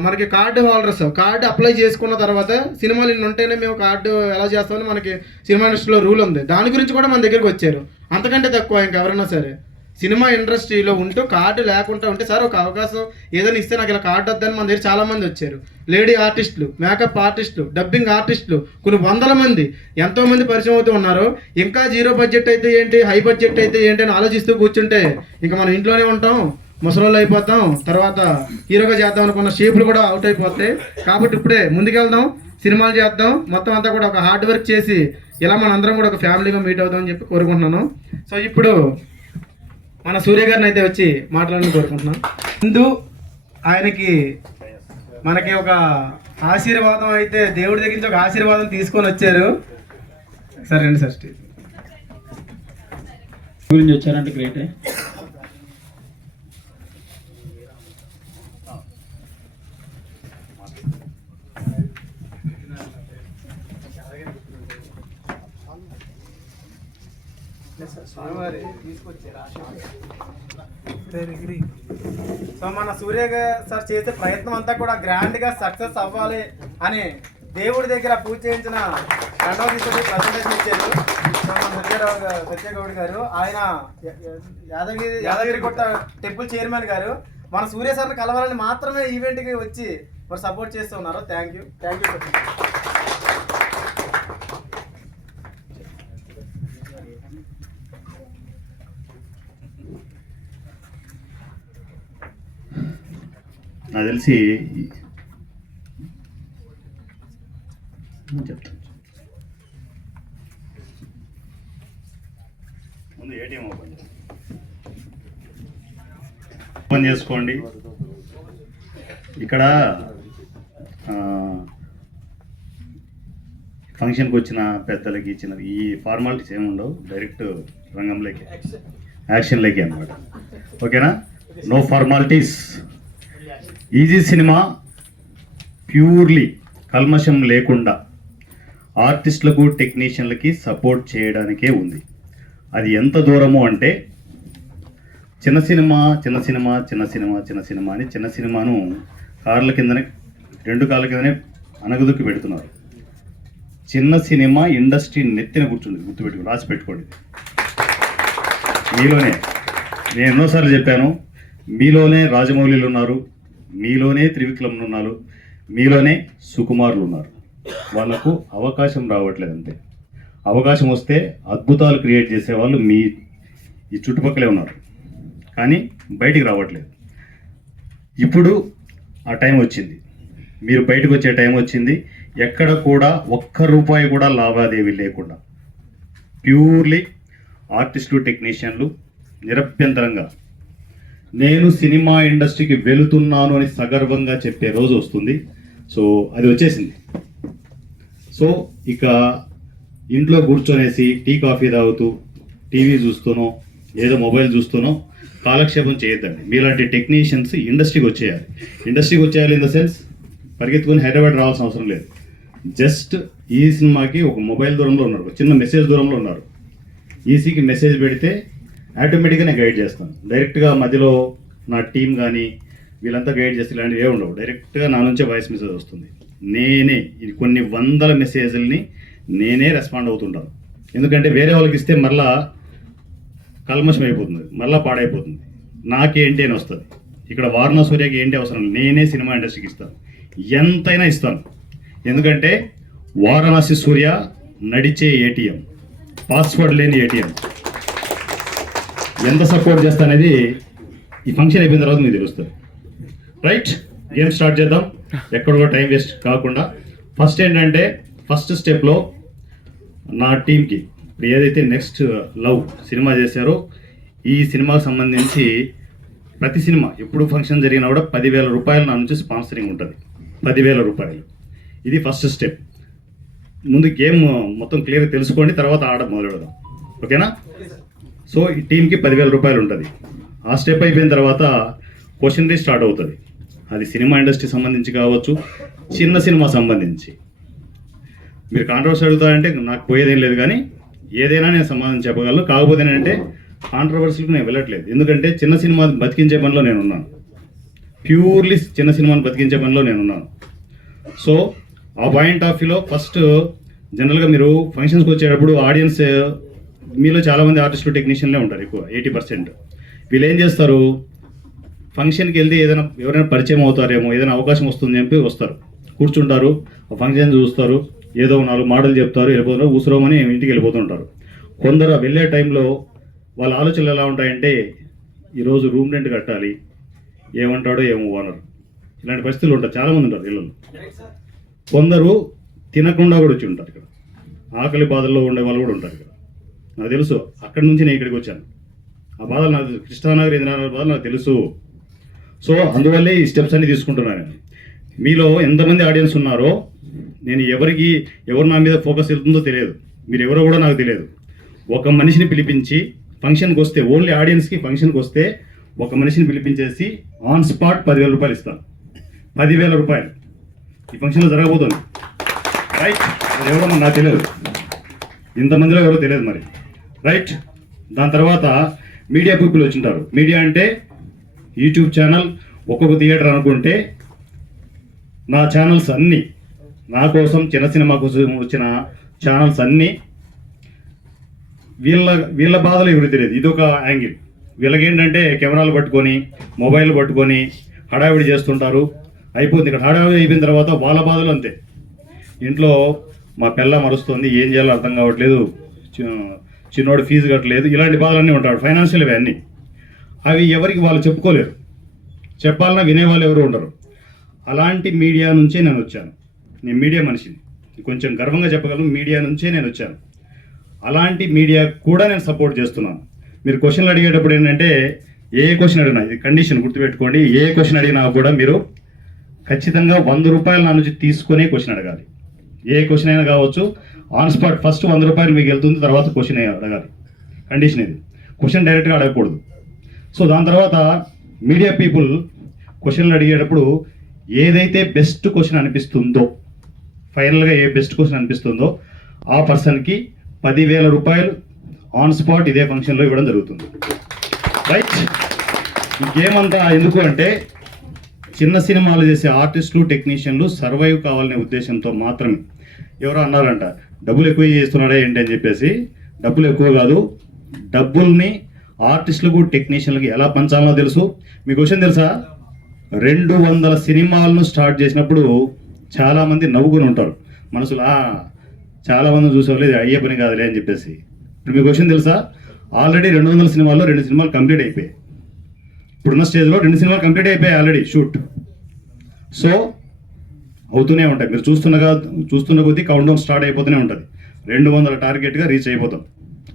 మనకి కార్డు హోల్డర్స్ కార్డు అప్లై చేసుకున్న తర్వాత సినిమాలు ఇన్ని ఉంటేనే మేము కార్డు ఎలా చేస్తామని మనకి సినిమా ఇండస్ట్రీలో రూల్ ఉంది. దాని గురించి కూడా మన దగ్గరికి వచ్చారు. అంతకంటే తక్కువ ఇంకెవరైనా సరే సినిమా ఇండస్ట్రీలో ఉంటూ కార్డు లేకుండా ఉంటే సార్ ఒక అవకాశం ఏదైనా ఇస్తే నాకు ఇలా కార్డు వద్దని మన దగ్గర చాలామంది వచ్చారు. లేడీ ఆర్టిస్టులు, మేకప్ ఆర్టిస్టులు, డబ్బింగ్ ఆర్టిస్టులు, కొన్ని 100 మంది ఎంతోమంది పరిచయం అవుతూ ఉన్నారు. ఇంకా 0 బడ్జెట్ అయితే ఏంటి, హై బడ్జెట్ అయితే ఏంటి అని ఆలోచిస్తూ కూర్చుంటే ఇంకా మనం ఇంట్లోనే ఉంటాం, ముసలోళ్ళు అయిపోతాం, తర్వాత హీరోగా చేద్దాం అనుకున్న షేపులు కూడా అవుట్ అయిపోతాయి. కాబట్టి ఇప్పుడే ముందుకెళ్దాం, సినిమాలు చేద్దాం, మొత్తం అంతా కూడా ఒక హార్డ్ వర్క్ చేసి ఇలా మనందరం కూడా ఒక ఫ్యామిలీగా మీట్ అవుదాం అని చెప్పి కోరుకుంటున్నాను. సో ఇప్పుడు మన సూర్య గారిని అయితే వచ్చి మాట్లాడాలని కోరుకుంటున్నాం. ముందు ఆయనకి మనకి ఒక ఆశీర్వాదం అయితే దేవుడి దగ్గర నుంచి ఒక ఆశీర్వాదం తీసుకొని వచ్చారు. సరే రండి సార్. స్టేజ్ గురించి వచ్చారంటే గ్రేటే. సో మన సూర్య సార్ చేసే ప్రయత్నం అంతా కూడా గ్రాండ్ గా సక్సెస్ అవ్వాలి అని దేవుడి దగ్గర పూజ చేయించిన రెండవ తీసుకొని ప్రజెంటేషన్ ఇచ్చారు. సో మన సత్యగౌడ్ గారు, ఆయన యాదగిరిగుట్ట టెంపుల్ చైర్మన్ గారు మన సూర్య సార్ని కలవాలని మాత్రమే ఈవెంట్కి వచ్చి మరి సపోర్ట్ చేస్తూ ఉన్నారు. Thank you. నాకు తెలిసి చెప్తాను. ముందు ఏటీఎం ఓపెన్ చేసుకోండి. ఇక్కడ ఫంక్షన్కి వచ్చిన పెద్దలకి ఇచ్చిన ఈ ఫార్మాలిటీస్ ఏమి ఉండవు, డైరెక్ట్ రంగంలోకి యాక్షన్లోకి అన్నమాట. ఓకేనా? No formalities. Easy cinema purely కల్మషం లేకుండా ఆర్టిస్టులకు టెక్నీషియన్లకి సపోర్ట్ చేయడానికే ఉంది. అది ఎంత దూరము అంటే చిన్న సినిమా అని చిన్న సినిమాను కార్ల కిందనే, 2 కాళ్ళ కిందనే అనగదుక్కి పెడుతున్నారు. చిన్న సినిమా ఇండస్ట్రీ నెత్తిన కూర్చుంది. గుర్తుపెట్టుకుని రాసి పెట్టుకోండి. మీలోనే నేను ఎన్నోసార్లు చెప్పాను, మీలోనే రాజమౌళిలు ఉన్నారు, మీలోనే త్రివిక్రమ్లు ఉన్నారు, మీలోనే సుకుమార్లు ఉన్నారు. వాళ్ళకు అవకాశం రావట్లేదు అంతే. అవకాశం వస్తే అద్భుతాలు క్రియేట్ చేసేవాళ్ళు మీ ఈ చుట్టుపక్కలే ఉన్నారు, కానీ బయటికి రావట్లేదు. ఇప్పుడు ఆ టైం వచ్చింది, మీరు బయటకు వచ్చే టైం వచ్చింది. ఎక్కడ కూడా ₹1 కూడా లావాదేవీ లేకుండా ప్యూర్లీ ఆర్టిస్టులు టెక్నీషియన్లు నిరభ్యంతరంగా నేను సినిమా ఇండస్ట్రీకి వెళుతున్నాను అని సగర్వంగా చెప్పే రోజు వస్తుంది. సో అది వచ్చేసింది. సో ఇక ఇంట్లో కూర్చొనేసి టీ కాఫీ తాగుతూ టీవీ చూస్తూనో ఏదో మొబైల్ చూస్తూనో కాలక్షేపం చేయొద్దండి. మీలాంటి టెక్నీషియన్స్ ఇండస్ట్రీకి వచ్చేయాలి. ఇన్ ద సెన్స్ పరిగెత్తుకొని హైదరాబాద్ రావాల్సిన అవసరం లేదు. జస్ట్ ఈ సినిమాకి ఒక మొబైల్ దూరంలో ఉన్నారు, చిన్న మెసేజ్ దూరంలో ఉన్నారు. ఈసీకి మెసేజ్ పెడితే ఆటోమేటిక్గా నేను గైడ్ చేస్తాను. డైరెక్ట్గా మధ్యలో నా టీం కానీ వీళ్ళంతా గైడ్ చేస్తే ఇలాంటివి ఏ ఉండవు. డైరెక్ట్గా నా నుంచే వాయిస్ మెసేజ్ వస్తుంది. నేనే ఇది కొన్ని వందల మెసేజ్ని నేనే రెస్పాండ్ అవుతుంటాను. ఎందుకంటే వేరే వాళ్ళకి ఇస్తే మళ్ళా కల్మషం అయిపోతుంది, మళ్ళీ పాడైపోతుంది. నాకేంటి అని వస్తుంది. ఇక్కడ వారణా సూర్యకి ఏంటి అవసరం, నేనే సినిమా ఇండస్ట్రీకి ఇస్తాను, ఎంతైనా ఇస్తాను. ఎందుకంటే వారణాసి సూర్య నడిచే ఏటీఎం, పాస్వర్డ్ లేని ఏటీఎం. ఎంత సపోర్ట్ చేస్తానేది ఈ ఫంక్షన్ అయిపోయిన తర్వాత మీకు తెలుస్తుంది. రైట్, గేమ్ స్టార్ట్ చేద్దాం. ఎక్కడో టైం వేస్ట్ కాకుండా ఫస్ట్ ఏంటంటే ఫస్ట్ స్టెప్లో నా టీంకి ఇప్పుడు ఏదైతే నెక్స్ట్ లవ్ సినిమా చేశారో ఈ సినిమాకు సంబంధించి ప్రతి సినిమా ఎప్పుడు ఫంక్షన్ జరిగినా కూడా ₹10,000 నా నుంచి స్పాన్సరింగ్ ఉంటుంది. ₹10,000. ఇది ఫస్ట్ స్టెప్. ముందు గేమ్ మొత్తం క్లియర్గా తెలుసుకోండి, తర్వాత ఆడ మొదలు పెడదాం. ఓకేనా? సో ఈ టీంకి ₹10,000 ఉంటుంది. ఆ స్టెప్ అయిపోయిన తర్వాత క్వశ్చనరీ స్టార్ట్ అవుతుంది. అది సినిమా ఇండస్ట్రీ సంబంధించి కావచ్చు, చిన్న సినిమా సంబంధించి. మీరు కాంట్రవర్సీ అడుగుతారంటే నాకు పోయేదేం లేదు, కానీ ఏదైనా నేను సమాధానం చెప్పగలను. కాకపోతే ఏంటంటే కాంట్రవర్సీలకు నేను వెళ్ళట్లేదు. ఎందుకంటే చిన్న సినిమా బతికించే పనిలో నేను ఉన్నాను. ప్యూర్లీ చిన్న సినిమాని బతికించే పనిలో నేను ఉన్నాను. సో ఆ పాయింట్ ఆఫ్ వ్యూలో ఫస్ట్ జనరల్గా మీరు ఫంక్షన్స్కి వచ్చేటప్పుడు ఆడియన్స్ మీలో చాలామంది ఆర్టిస్టులు టెక్నీషియన్లే ఉంటారు, ఎక్కువ 80%. వీళ్ళు ఏం చేస్తారు, ఫంక్షన్కి వెళ్తే ఎవరైనా పరిచయం అవుతారేమో, ఏదైనా అవకాశం వస్తుందని చెప్పి వస్తారు, కూర్చుంటారు, ఆ ఫంక్షన్ చూస్తారు, ఏదో 4 మాటలు చెప్తారు, వెళ్ళిపోతారు, ఊసరోమని ఇంటికి వెళ్ళిపోతుంటారు. కొందరు వెళ్ళే టైంలో వాళ్ళ ఆలోచనలు ఎలా ఉంటాయంటే ఈరోజు రూమ్ రెంట్ కట్టాలి, ఏమంటాడో ఏమో ఓనర్, ఇలాంటి పరిస్థితులు ఉంటారు. చాలామంది ఉంటారు ఇళ్ళలో. కొందరు తినకుండా కూడా వచ్చి ఉంటారు. ఇక్కడ ఆకలి బాధల్లో ఉండే వాళ్ళు కూడా ఉంటారు. ఇక్కడ నాకు తెలుసు, అక్కడి నుంచి నేను ఇక్కడికి వచ్చాను. ఆ బాధలు నాకు కృష్ణానగర్, ఇంద్రానగర్ బాధలు నాకు తెలుసు. సో అందువల్లే ఈ స్టెప్స్ అన్ని తీసుకుంటున్నాను. మీలో ఎంతమంది ఆడియన్స్ ఉన్నారో, నేను ఎవరు నా మీద ఫోకస్ వెళ్తుందో తెలియదు, మీరు ఎవరో కూడా నాకు తెలియదు. ఒక మనిషిని పిలిపించి ఫంక్షన్కి వస్తే, ఓన్లీ ఆడియన్స్కి ఫంక్షన్కి వస్తే ఒక మనిషిని పిలిపించేసి ఆన్ స్పాట్ ₹10,000 ఇస్తాను. ₹10,000 ఈ ఫంక్షన్లో జరగబోతుంది. రైట్, అది ఎవరో నాకు తెలియదు, ఇంతమందిలో ఎవరో తెలియదు మరి. రైట్, దాని తర్వాత మీడియా పీపుల్ వచ్చింటారు. మీడియా అంటే యూట్యూబ్ ఛానల్, ఒక్కొక్క థియేటర్ అనుకుంటే నా ఛానల్స్ అన్నీ, నా కోసం చిన్న సినిమా కోసం వచ్చిన ఛానల్స్ అన్నీ వీళ్ళ బాధలు ఎవరు తెలియదు. ఇదొక యాంగిల్. వీళ్ళకి ఏంటంటే కెమెరాలు పట్టుకొని మొబైల్ పట్టుకొని హడావిడి చేస్తుంటారు. అయిపోతుంది. ఇక్కడ హడావిడి అయిపోయిన తర్వాత వాళ్ళ బాధలు అంతే. ఇంట్లో మా పిల్ల మరుస్తుంది, ఏం చేయాలో అర్థం కావట్లేదు, చిన్నోడు ఫీజు కట్టలేదు, ఇలాంటి బాధలన్నీ ఉంటాడు. ఫైనాన్షియల్ అన్నీ అవి ఎవరికి వాళ్ళు చెప్పుకోలేరు. చెప్పాలన్నా వినేవాళ్ళు ఎవరు ఉండరు. అలాంటి మీడియా నుంచే నేను వచ్చాను. నేను మీడియా మనిషిని, కొంచెం గర్వంగా చెప్పగలను. మీడియా నుంచే నేను వచ్చాను. అలాంటి మీడియా కూడా నేను సపోర్ట్ చేస్తున్నాను. మీరు క్వశ్చన్లు అడిగేటప్పుడు ఏంటంటే ఏ క్వశ్చన్ అడిగినా, ఇది కండిషన్ గుర్తుపెట్టుకోండి, ఏ క్వశ్చన్ అడిగినా కూడా మీరు ఖచ్చితంగా 100 రూపాయలు నా నుంచి తీసుకునే క్వశ్చన్ అడగాలి. ఏ క్వశ్చన్ అయినా కావచ్చు, ఆన్ స్పాట్ ఫస్ట్ 100 రూపాయలు మీకు వెళ్తుంది, తర్వాత క్వశ్చన్ అడగాలి. కండిషన్ ఇది. క్వశ్చన్ డైరెక్ట్గా అడగకూడదు. సో దాని తర్వాత మీడియా పీపుల్ క్వశ్చన్లు అడిగేటప్పుడు ఏదైతే బెస్ట్ క్వశ్చన్ అనిపిస్తుందో, ఫైనల్గా ఏ బెస్ట్ క్వశ్చన్ అనిపిస్తుందో ఆ పర్సన్కి 10,000 రూపాయలు ఆన్ స్పాట్ ఇదే ఫంక్షన్లో ఇవ్వడం జరుగుతుంది. రైట్. ఇంకేమంతా ఎందుకు అంటే చిన్న సినిమాలు చేసే ఆర్టిస్టులు, టెక్నీషియన్లు సర్వైవ్ కావాలనే ఉద్దేశంతో మాత్రమే. ఎవరో అన్నారంట డబ్బులు ఎక్కువ చేస్తున్నాడే ఏంటి అని చెప్పేసి. డబ్బులు ఎక్కువ కాదు, డబ్బుల్ని ఆర్టిస్టులకు, టెక్నీషియన్లకు ఎలా పంచాలనో తెలుసు. మీకు క్వశ్చన్ తెలుసా? 200 సినిమాలను స్టార్ట్ చేసినప్పుడు చాలామంది నవ్వుకుని ఉంటారు మనసులో, చాలామంది చూసేవాళ్ళు ఇది అయ్యే పని కాదులే అని చెప్పేసి. ఇప్పుడు మీకు క్వశ్చన్ తెలుసా? ఆల్రెడీ 200 సినిమాల్లో 2 సినిమాలు కంప్లీట్ అయిపోయాయి. ఇప్పుడున్న స్టేజ్లో 2 సినిమాలు కంప్లీట్ అయిపోయాయి ఆల్రెడీ షూట్. సో అవుతూనే ఉంటాయి. మీరు చూస్తున్న కొద్దీ కౌంట్ డౌన్ స్టార్ట్ అయిపోతూనే ఉంటుంది. 200 టార్గెట్గా రీచ్ అయిపోతాం.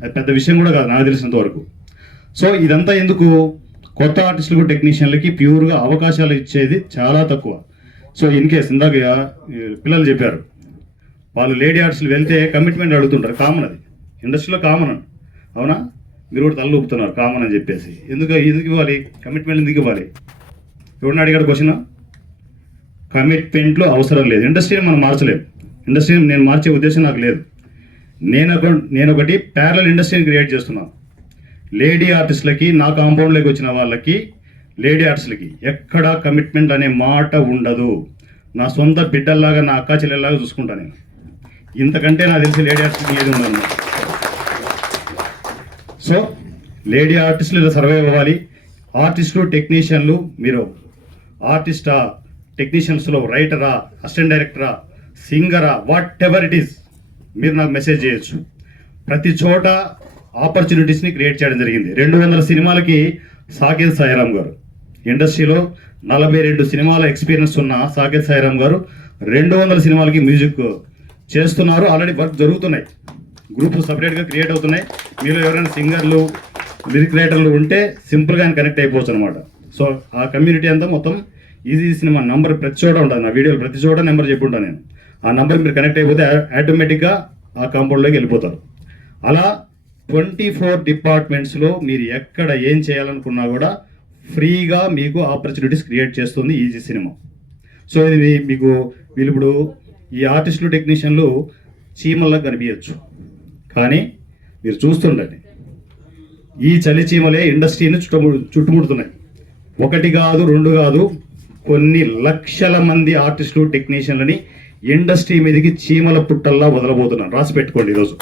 అది పెద్ద విషయం కూడా కాదు నాకు తెలిసినంత వరకు. సో ఇదంతా ఎందుకు? కొత్త ఆర్టిస్టులకు, టెక్నీషియన్లకి ప్యూర్గా అవకాశాలు ఇచ్చేది చాలా తక్కువ. సో ఇన్ కేస్ ఇందాక పిల్లలు చెప్పారు, వాళ్ళు లేడీ ఆర్టిస్టులు వెళ్తే కమిట్మెంట్ అడుగుతుంటారు. కామన్, అది ఇండస్ట్రీలో కామన్. అవునా? మీరు కూడా తల ఊపుతున్నారు కామన్ అని చెప్పేసి. ఎందుకు ఇవ్వాలి కమిట్మెంట్? ఎందుకు ఇవ్వాలి? ఎవరిని అడిగాడు క్వశ్చన్? కమిట్మెంట్లో అవసరం లేదు. ఇండస్ట్రీని మనం మార్చలేము. ఇండస్ట్రీని నేను మార్చే ఉద్దేశం నాకు లేదు. నేను ఒకటి ప్యారలల్ ఇండస్ట్రీని క్రియేట్ చేస్తున్నాను. లేడీ ఆర్టిస్టులకి, నా కాంపౌండ్లోకి వచ్చిన వాళ్ళకి, లేడీ ఆర్టిస్టులకి ఎక్కడా కమిట్మెంట్ అనే మాట ఉండదు. నా సొంత బిడ్డల్లాగా, నా అక్క చెల్లెల్లాగా చూసుకుంటాను నేను. ఇంతకంటే నాకు తెలిసి లేడీ ఆర్టిస్టులు ఏది ఉందన్నమాట. సో లేడీ ఆర్టిస్టులు ఇలా సర్వైవ్ అవ్వాలి. ఆర్టిస్టులు, టెక్నీషియన్లు, మీరు ఆర్టిస్టా, టెక్నీషియన్స్లో రైటరా, అసిస్టెంట్ డైరెక్టరా, సింగరా, వాట్ ఎవర్ ఇట్ ఈస్, మీరు నాకు మెసేజ్ చేయొచ్చు. ప్రతి చోట ఆపర్చునిటీస్ని క్రియేట్ చేయడం జరిగింది. 200 సినిమాలకి సాకేత్ సాయిరామ్ గారు, ఇండస్ట్రీలో 42 సినిమాల ఎక్స్పీరియన్స్ ఉన్న సాకేత్ సాయిరామ్ గారు 200 సినిమాలకి మ్యూజిక్ చేస్తున్నారు. ఆల్రెడీ వర్క్ జరుగుతున్నాయి. గ్రూప్స్ సపరేట్గా క్రియేట్ అవుతున్నాయి. మీరు ఎవరైనా సింగర్లు, లిరిక్ రైటర్లు ఉంటే సింపుల్గా ఆయన కనెక్ట్ అయిపోవచ్చు అనమాట. సో ఆ కమ్యూనిటీ అంతా మొత్తం ఈజీ సినిమా నంబర్ ప్రతి చోట ఉంటుంది. నా వీడియోలు ప్రతి చోట నెంబర్ చెప్పుంటాను నేను. ఆ నెంబర్ మీరు కనెక్ట్ అయిపోతే ఆటోమేటిక్గా ఆ కాంపౌండ్లోకి వెళ్ళిపోతారు. అలా 24 డిపార్ట్మెంట్స్లో మీరు ఎక్కడ ఏం చేయాలనుకున్నా కూడా ఫ్రీగా మీకు ఆపర్చునిటీస్ క్రియేట్ చేస్తుంది ఈజీ సినిమా. సో ఇది మీకు వీళ్ళు ఇప్పుడు ఈ ఆర్టిస్టులు, టెక్నీషియన్లు చీమల్లా కనిపించచ్చు, కానీ మీరు చూస్తుండండి, ఈ చలి చీమలే ఇండస్ట్రీని చుట్టుముడుతున్నాయి. 1 కాదు, 2 కాదు, కొన్ని లక్షల మంది ఆర్టిస్టులు, టెక్నీషియన్లని ఇండస్ట్రీ మీదకి చీమల పుట్టల్లా వదలబోతున్నాను. రాసి పెట్టుకోండి ఈరోజు.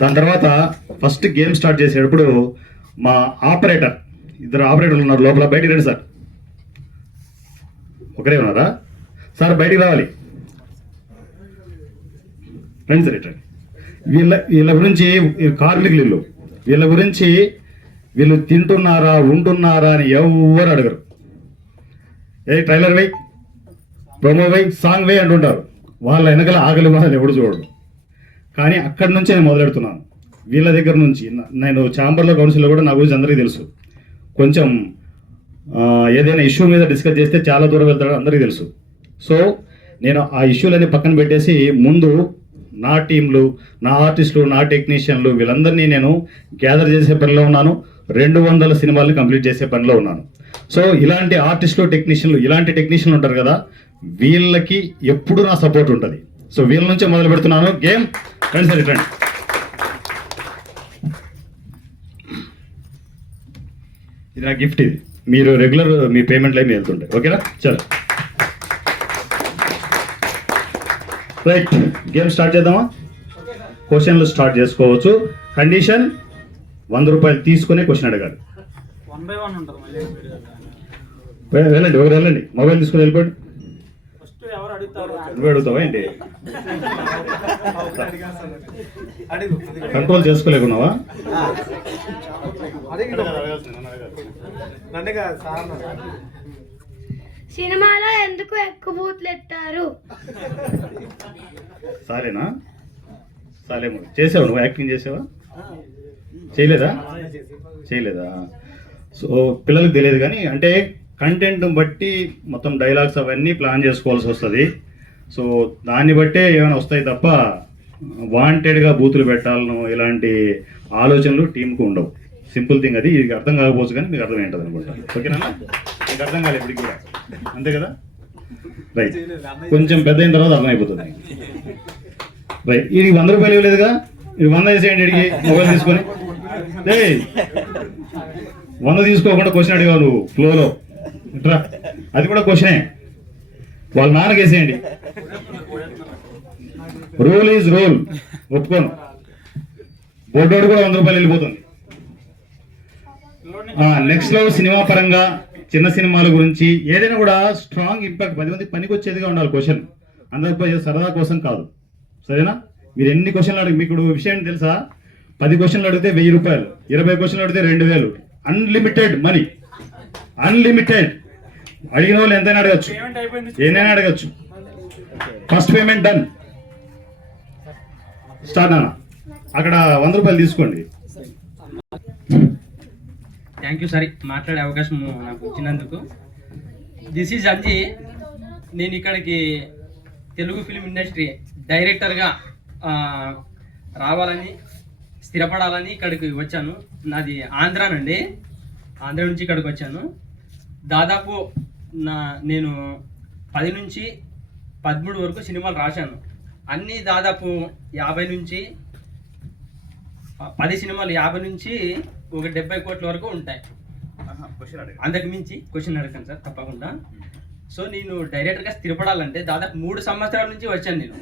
దాని తర్వాత ఫస్ట్ గేమ్ స్టార్ట్ చేసేటప్పుడు మా ఆపరేటర్, 2 ఆపరేటర్లు ఉన్నారు లోపల. బయటికి రండి సార్. ఒకరే ఉన్నారా సార్? బయటికి రావాలి. రండి సార్, ఇట్లా. వీళ్ళ గురించి, కార్మికులు, వీళ్ళ గురించి వీళ్ళు తింటున్నారా, ఉంటున్నారా అని ఎవరు అడగరు. Trailer why, promo why, song why అంటుంటారు. వాళ్ళ వెనకాల ఆకలి బాధలు ఎవడు చూడడు. కానీ అక్కడి నుంచే నేను మొదలెడుతున్నాను. వీళ్ళ దగ్గర నుంచి. నేను ఛాంబర్లో, కౌన్సిల్లో కూడా నా గురించి అందరికీ తెలుసు. కొంచెం ఏదైనా ఇష్యూ మీద డిస్కస్ చేస్తే చాలా దూరం వెళ్తాడో అందరికీ తెలుసు. సో నేను ఆ ఇష్యూలన్నీ పక్కన పెట్టేసి ముందు నా టీంలు, నా ఆర్టిస్టులు, నా టెక్నీషియన్లు, వీళ్ళందరినీ నేను గ్యాదర్ చేసే పనిలో ఉన్నాను. 200 సినిమాలని కంప్లీట్ చేసే పనిలో ఉన్నాను. సో ఇలాంటి ఆర్టిస్టులు, టెక్నీషియన్లు, ఇలాంటి టెక్నీషియన్లు ఉంటారు కదా, వీళ్ళకి ఎప్పుడు నా సపోర్ట్ ఉంటుంది. సో వీళ్ళ నుంచే మొదలు పెడుతున్నాను. గేమ్ రండి సార్, రండి. ఇది నా గిఫ్ట్. ఇది మీరు రెగ్యులర్ మీ పేమెంట్లు ఏమి వెళ్తుంటాయి. ఓకేనా? చలో రైట్, గేమ్ స్టార్ట్ చేద్దామా? క్వశ్చన్లు స్టార్ట్ చేసుకోవచ్చు. కండిషన్ 100 రూపాయలు తీసుకునే క్వశ్చన్ అడగాలి. 1 by 1 ఉంటుంది మళ్ళీ. వెళ్ళండి, ఒకరు వెళ్ళండి, మొబైల్ తీసుకుని వెళ్ళిపోండి. ఫస్ట్ ఎవరు అడుగుతారు? నువ్వు అడుగుతావా ఏంటి? కంట్రోల్ చేసుకోలేకున్నావా? సినిమాలో ఎందుకు ఎక్కువ బూతులు ఎత్తారు? సాలేనా? సాలేమో చేసావు, నువ్వు యాక్టింగ్ చేసావా? చేయలేదా? సో పిల్లలకు తెలియదు, కానీ అంటే కంటెంట్ బట్టి మొత్తం డైలాగ్స్ అవన్నీ ప్లాన్ చేసుకోవాల్సి వస్తుంది. సో దాన్ని బట్టే ఏమైనా వస్తాయి తప్ప వాంటెడ్గా బూతులు పెట్టాలను ఇలాంటి ఆలోచనలు టీంకు ఉండవు. సింపుల్ థింగ్ అది. ఇది అర్థం కాకపోవచ్చు కానీ మీకు అర్థం ఏంటది అనుకుంటా. ఓకేనా? మీకు అర్థం కాలేదు ఇప్పటికి కూడా, అంతే కదా? రైట్, కొంచెం పెద్ద అయిన తర్వాత అర్థమైపోతుంది. రైట్, వీడికి 100 రూపాయలు ఇవ్వలేదుగా, ఇది 100 వేసేయండి. వీడికి మొబైల్ తీసుకొని 100 తీసుకోకుండా క్వశ్చన్ అడిగావు నువ్వు ఫ్లోలో. ఇట్రా, అది కూడా క్వశ్చనే. వాళ్ళ నాన్నకి వేసేయండి. రూల్ ఈజ్ రూల్, ఒప్పుకోను. బోర్డోడు కూడా 100 రూపాయలు వెళ్ళిపోతుంది. నెక్స్ట్ లో సినిమా పరంగా చిన్న సినిమాల గురించి ఏదైనా కూడా స్ట్రాంగ్ ఇంపాక్ట్ 10 మందికి పనికి వచ్చేదిగా ఉండాలి క్వశ్చన్. అందరిపై సరదా కోసం కాదు, సరేనా? మీరు ఎన్ని క్వశ్చన్లు అడిగి, మీకు విషయం తెలుసా? 10 క్వశ్చన్లు అడిగితే 1000 రూపాయలు, 20 క్వశ్చన్లు అడిగితే 2000. Unlimited money, unlimited. అడిగిన వాళ్ళు ఎంతైనా అడగచ్చు, ఏదైనా అడగచ్చు. First payment done. స్టార్ట్ అన్న. అక్కడ 100 రూపాయలు తీసుకోండి. థ్యాంక్ యూ సార్, మాట్లాడే అవకాశం నాకు ఇచ్చినందుకు. This is Anji. నేను ఇక్కడికి తెలుగు ఫిలిం ఇండస్ట్రీ డైరెక్టర్గా రావాలని, స్థిరపడాలని ఇక్కడికి వచ్చాను. నాది ఆంధ్రానండి, ఆంధ్ర నుంచి ఇక్కడికి వచ్చాను. దాదాపు నేను 10 నుంచి 13 వరకు సినిమాలు రాశాను. అన్నీ దాదాపు 50 నుంచి 10 సినిమాలు 50 నుంచి ఒక 70 కోట్ల వరకు ఉంటాయి. అంతకు మించి క్వశ్చన్ అడగండి సార్, తప్పకుండా. సో నేను డైరెక్టర్గా స్థిరపడాలంటే దాదాపు 3 సంవత్సరాల నుంచి వచ్చాను. నేను